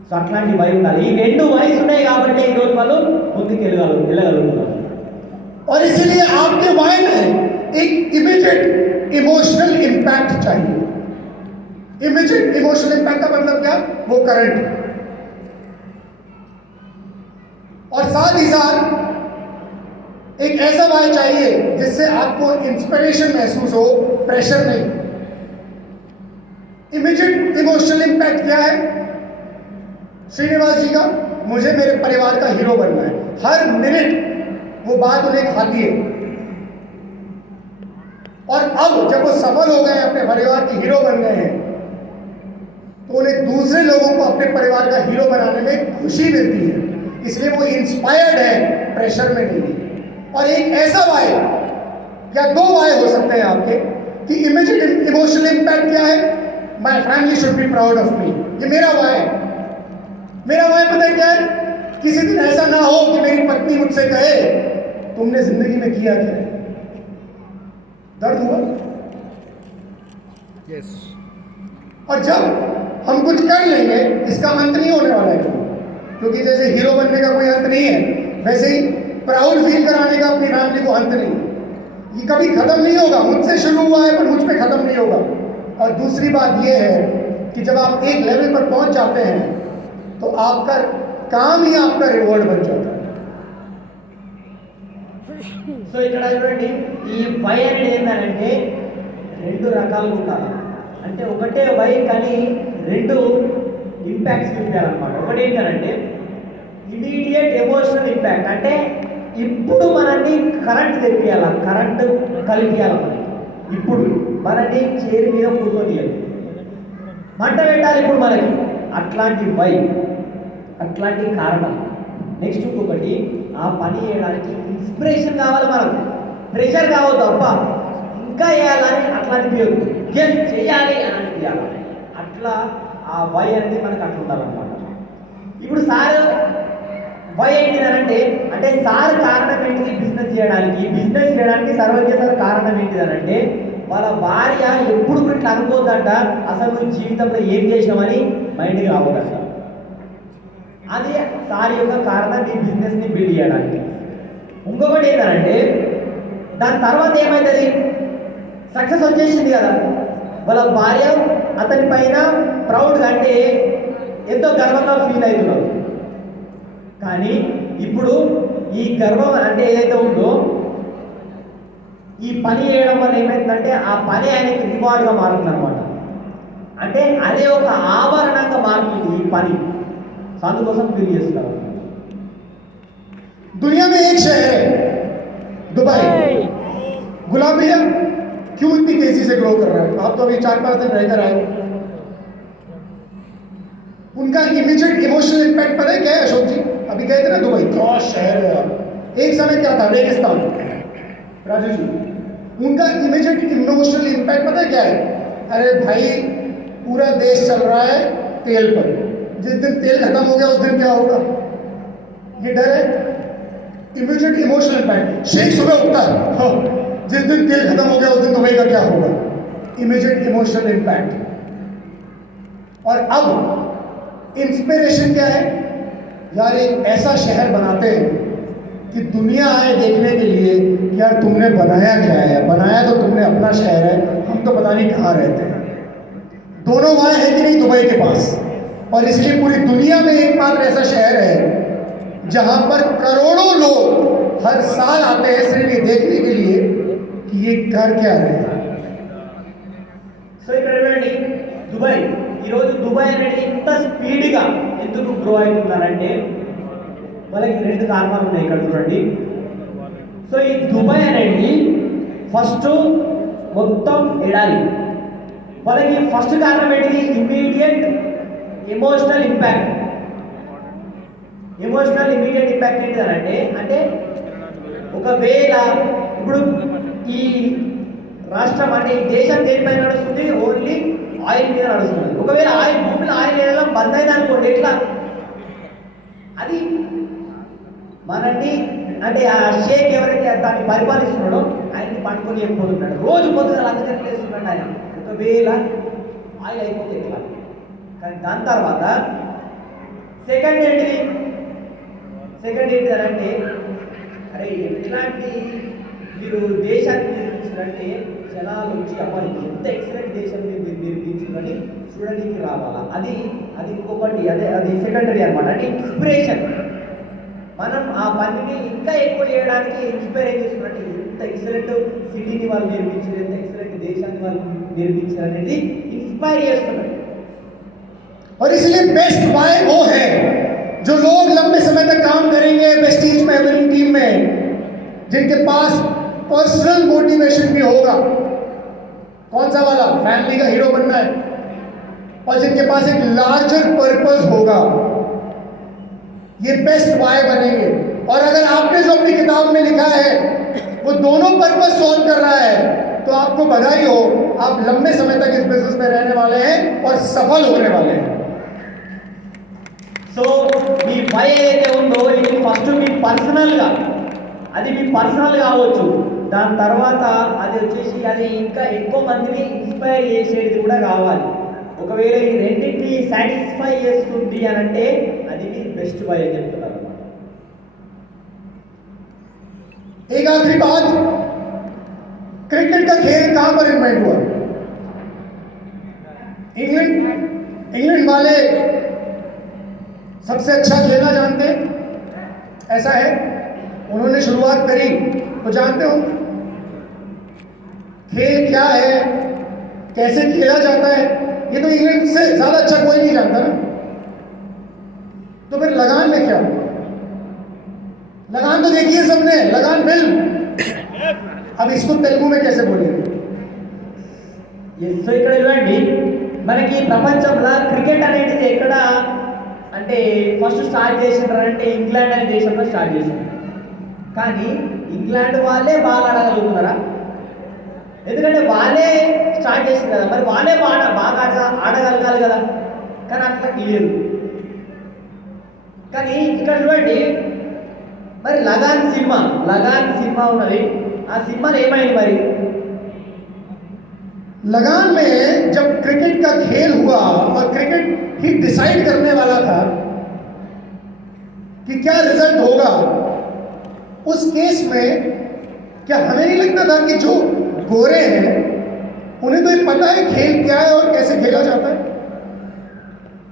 సో అట్లాంటి వై ఉండాలి. ఈ రెండు వైస్ ఉన్నాయి కాబట్టి ఈరోజు వాళ్ళు ముందుకు వెళ్ళగలుగుతున్నారు. और इसीलिए आपके वाय में एक इमीडिएट इमोशनल इम्पैक्ट चाहिए। इमीडिएट इमोशनल इम्पैक्ट का मतलब क्या? वो करंट। और साथ ही साथ एक ऐसा वाय चाहिए जिससे आपको इंस्पिरेशन महसूस हो, प्रेशर नहीं। इमीडिएट इमोशनल इम्पैक्ट क्या है? श्रीनिवास जी का, मुझे मेरे परिवार का हीरो बनना है। हर मिनट वो बात उन्हें खाती है। और अब जब वो सफल हो गए, अपने परिवार के हीरो बन गए हैं, तो उन्हें दूसरे लोगों को अपने परिवार का हीरो बनाने में खुशी मिलती है, इसलिए वो इंस्पायर्ड है, प्रेशर में नहीं है। और एक ऐसा वाय या दो वाय हो सकते हैं आपके कि इमीडिएट इमोशनल इम्पैक्ट क्या है? My family should be proud of me. ये मेरा वाय है। मेरा वाय पता है क्या है? किसी दिन ऐसा ना हो कि मेरी पत्नी मुझसे कहे तुमने जिंदगी में किया क्या? दर्द हुआ? Yes. और जब हम कुछ कर लेंगे, इसका अंत नहीं होने वाला है, क्योंकि जैसे हीरो बनने का कोई अंत नहीं है, वैसे ही प्राउड फील कराने का अपनी फैमिली को अंत नहीं है। ये कभी खत्म नहीं होगा। मुझसे शुरू हुआ है पर मुझ पे खत्म नहीं होगा। और दूसरी बात यह है कि जब आप एक लेवल पर पहुंच जाते हैं तो आपका काम ही आपका रिवॉर्ड बन जाता है। సో ఇక్కడ చూడండి, ఈ వై అనేది ఏంటంటే రెండు రకాలుగా ఉంటారు. అంటే ఒకటే వై కానీ రెండు ఇంపాక్ట్స్ చూపించాలన్నమాట. ఒకటి ఏంటంటే ఇమీడియట్ ఎమోషనల్ ఇంపాక్ట్, అంటే ఇప్పుడు మనల్ని కరెంట్ తెప్పియాలి, కరెంట్ కలిపియాలి. ఇప్పుడు మనల్ని చేరి మీద కూర్చొనియాలి, మంట పెట్టాలి ఇప్పుడు మనకి. అట్లాంటి వై, అట్లాంటి కారణం. నెక్స్ట్ ఇంకొకటి, ఆ పని చేయడానికి ఇన్స్పిరేషన్ కావాలి మనకు, ప్రెషర్ కావద్దు. అబ్బా ఇంకా వేయాలని అట్లా అనిపించదు, ఎస్ చేయాలి అని అనిపించాలి. అట్లా ఆ వై అనేది మనకు అట్లా ఉండాలన్నమాట. ఇప్పుడు సార్ వై ఏంటిదనంటే, అంటే సార్ కారణం ఏంటిది బిజినెస్ చేయడానికి? బిజినెస్ చేయడానికి సర్వజ్ఞ సార్ కారణం ఏంటిదనంటే, వాళ్ళ భార్య ఎప్పుడు ఇట్లా అనుకోద్దంట, అసలు నువ్వు జీవితంలో ఏం చేసినామని మైండ్కి రావద్దంట. అది సార్ యొక్క కారణం ఈ బిజినెస్ని బిల్డ్ చేయడానికి. ఇంకొకటి ఏంటంటే, దాని తర్వాత ఏమవుతుంది? సక్సెస్ వచ్చేసింది కదా, వాళ్ళ భార్య అతని పైన ప్రౌడ్గా, అంటే ఎంతో గర్వంగా ఫీల్ అవుతున్నారు. కానీ ఇప్పుడు ఈ గర్వం అంటే ఏదైతే ఉందో, ఈ పని చేయడం వల్ల ఏమైందంటే ఆ పని ఆయనకి రివార్డ్గా మారుతుంది అనమాట. అంటే అదే ఒక ఆభరణంగా మారుతుంది ఈ పని. సో అందుకోసం ఫీల్ చేస్తున్నారు. दुनिया में एक शहर है दुबई। गुलाब भैया क्यों इतनी तेजी से ग्रो कर रहा है? आप तो अभी 4-5 दिन रहकर आए हो। उनका इमीडिएट इमोशनल इम्पैक्ट पता है क्या है अशोक जी? अभी गए थे ना दुबई, क्या शहर है यार। एक समय क्या था? रेगिस्तान। राजेश जी, उनका इमीडिएट इमोशनल इम्पैक्ट पता है क्या है? अरे भाई पूरा देश चल रहा है तेल पर, जिस दिन तेल खत्म हो गया उस दिन क्या होगा? ये डर है। इमीडिएट इमोशनल इम्पैक्ट, शेख सुबह उठता है, हाँ, जिस दिन तेल खत्म हो गया उस दिन दुबई का क्या होगा? Immediate emotional impact. और अब इंस्पिरेशन क्या है? यार एक ऐसा शहर बनाते हैं कि दुनिया आए देखने के लिए कि यार तुमने बनाया क्या है। बनाया तो तुमने अपना शहर है, हम तो पता नहीं कहाँ रहते हैं। दोनों वहाँ है कि नहीं दुबई के पास। और इसलिए पूरी दुनिया में एकमात्र ऐसा शहर है जहाँ पर करोड़ों लोग हर साल आते हैं सिर्फ ये देखने के लिए कि ये कर क्या रहे हैं। సో ఇక్కడ చూడండి, దుబాయ్, ఈరోజు దుబాయ్ అనేది ఇంత స్పీడ్గా ఎందుకు గ్రో అవుతుందనంటే వాళ్ళకి రెండు కారణాలు ఉన్నాయి. ఇక్కడ చూడండి. సో ఈ దుబాయ్ అనేది ఫస్ట్ మొత్తం ఎడాలి. వాళ్ళకి ఫస్ట్ కారణం ఏంటిది? Immediate emotional impact. Emotional immediate impact ఏంటిదనంటే అంటే ఒకవేళ ఇప్పుడు ఈ రాష్ట్రం అంటే ఈ దేశం దేనిపైన నడుస్తుంది? ఓన్లీ ఆయిల్ మీద నడుస్తుంది. ఒకవేళ ఆయిల్ భూమిలో ఆయిల్ వేయడం బంద్ అయింది అనుకోండి, ఎట్లా? అది మనని అంటే ఆ షేక్ ఎవరైతే దాన్ని పరిపాలిస్తున్నాడో ఆయన్ని పట్టుకొని వెళ్ళిపోతున్నాడు. రోజు పొద్దున అందుకని వేస్తున్నాడు ఆయన. ఒకవేళ ఆయిల్ అయిపోతే ఎట్లా? కానీ దాని తర్వాత సెకండ్ ఏంటిది? సెకండ్ ఏంటిదంటే అరే ఎట్లాంటి మీరు దేశాన్ని నిర్మించారంటే జనాలు వచ్చి అమ్మాయి ఎంత ఎక్సలెంట్ దేశం మీరు నిర్మించారని చూడడానికి రావాలా. అది అది ఇంకొకటి, అది సెకండరీ అనమాట. అంటే ఇన్స్పిరేషన్. మనం ఆ పనిని ఇంకా ఎక్కువ చేయడానికి ఇన్స్పైర్ ఏం చేస్తున్నట్టు ఎంత ఎక్సలెంట్ సిటీని వాళ్ళు నిర్మించారు, ఎంత ఎక్సలెంట్ దేశాన్ని వాళ్ళు నిర్మించారు అనేది ఇన్స్పైర్ చేస్తున్నారు. और इसलिए बेस्ट वाई वो है जो लोग लंबे समय तक काम करेंगे वेस्टीज में, विनिंग टीम में, जिनके पास पर्सनल मोटिवेशन भी होगा. कौन सा वाला? फैमिली का हीरो बनना है. और जिनके पास एक लार्जर पर्पस होगा, ये बेस्ट वाई बनेंगे. और अगर आपने जो अपनी किताब में लिखा है वो दोनों पर्पस सॉल्व कर रहा है तो आपको बधाई हो, आप लंबे समय तक इस बिजनेस में रहने वाले हैं और सफल होने वाले हैं. సో మీ వై ఏదైతే ఉందో ఇది ఫస్ట్ మీ పర్సనల్గా, అది మీ పర్సనల్ కావచ్చు. దాని తర్వాత అది వచ్చేసి అది ఇంకా ఎక్కువ మందిని ఇన్స్పైర్ చేసేది కూడా కావాలి. ఒకవేళ ఈ రెండింటిని సాటిస్ఫై చేస్తుంది అని అంటే అది మీ బెస్ట్ వై అని చెప్తున్నారు అన్నమాట. एक आखिरी बात, क्रिकेट का खेल कहां पर इन्वेंट हुआ? इंग्लैंड वाले सबसे अच्छा खेलना जानते हैं, ऐसा है. उन्होंने शुरुआत करी तो जानते हो खेल क्या है, कैसे खेला जाता है, ये तो इंग्लैंड से ज्यादा अच्छा कोई नहीं जानता ना. तो फिर लगान में क्या? लगान तो देखिए सबने, लगान फिल्म. अब इसको तेलुगु में कैसे बोलेंगे? సో ఇక్కడ చూడండి, మనకి ప్రపంచంలో క్రికెట్ అనేది ఎక్కడ అంటే ఫస్ట్ స్టార్ట్ చేసిండ్రంటే ఇంగ్లాండ్ అనే దేశంలో స్టార్ట్ చేసిండ్రు. కానీ ఇంగ్లాండ్ వాళ్ళే బాగా ఆడగలుగుతున్నారా? ఎందుకంటే వాళ్ళే స్టార్ట్ చేసింది కదా, మరి వాళ్ళే బాగా ఆడగలగాలి కదా. కానీ అట్లా లేదు. కానీ ఇక్కడ చూడండి, మరి లగాన్ సినిమా ఉన్నది. ఆ సినిమాలో ఏమైంది మరి? लगान में जब क्रिकेट का खेल हुआ और क्रिकेट ही डिसाइड करने वाला था कि क्या रिजल्ट होगा, उस केस में क्या हमें नहीं लगता था कि जो गोरे हैं उन्हें तो ये पता है खेल क्या है और कैसे खेला जाता है?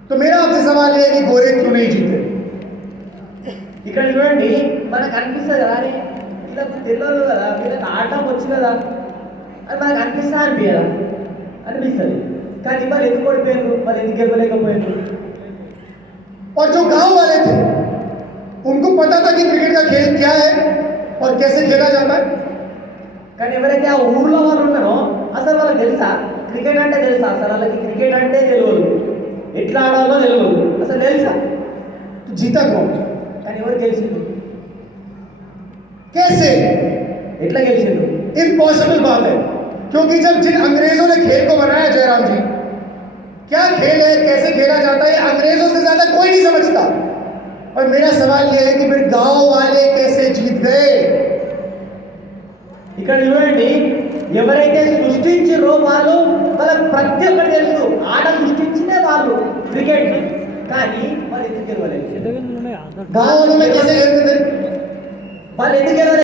तो मेरा आपसे सवाल यह है कि गोरे क्यों नहीं जीते? ఇక్కడ చూడండి, మనకు అనిపిస్తుంది కదా, అరే వీళ్ళకి తెలియదు కదా, వీళ్ళకి ఆడటం వచ్చు కదా అని మనకు అనిపిస్తుందా? అనిపిస్తుంది. కానీ వాళ్ళు ఎందుకు ఓడిపోయారు, వాళ్ళు ఎందుకు గెలవలేకపోయారు? और जो गांव वाले थे उनको पता था कि क्रिकेट का खेल क्या है और कैसे खेला जाता है. కానీ ఎవరైతే ఆ ఊర్లో వాళ్ళు ఉన్నారో అసలు వాళ్ళకి తెలుసా క్రికెట్ అంటే? తెలుసా అసలు? వాళ్ళకి క్రికెట్ అంటే తెలియదు, ఎట్లా ఆడాలో తెలియదు, అసలు తెలుసా? तो जीता कौन? కానీ ఎవరు గెలిచిండు? कैसे? ఎట్లా గెలిచిండు? इम्पॉसिबल बात है, क्योंकि जब जिन अंग्रेजों ने खेल को बनाया, जयराम जी, क्या खेल है, कैसे खेला जाता है, अंग्रेजों से ज्यादा कोई नहीं समझता. और मेरा सवाल यह है कि फिर गांव वाले कैसे जीत गए? ఇక్కడ చూడండి, ఎవరైతే సృష్టించారో వాళ్ళకి ప్రతి ఒక్కటి తెలుసు. ఆట సృష్టించినే వాళ్ళు క్రికెట్. కానీ వాళ్ళు ఎందుకు గెలవలేదు? गांव वालों में कैसे खेलते थे? వాళ్ళు ఎందుకు గెలవలేదు?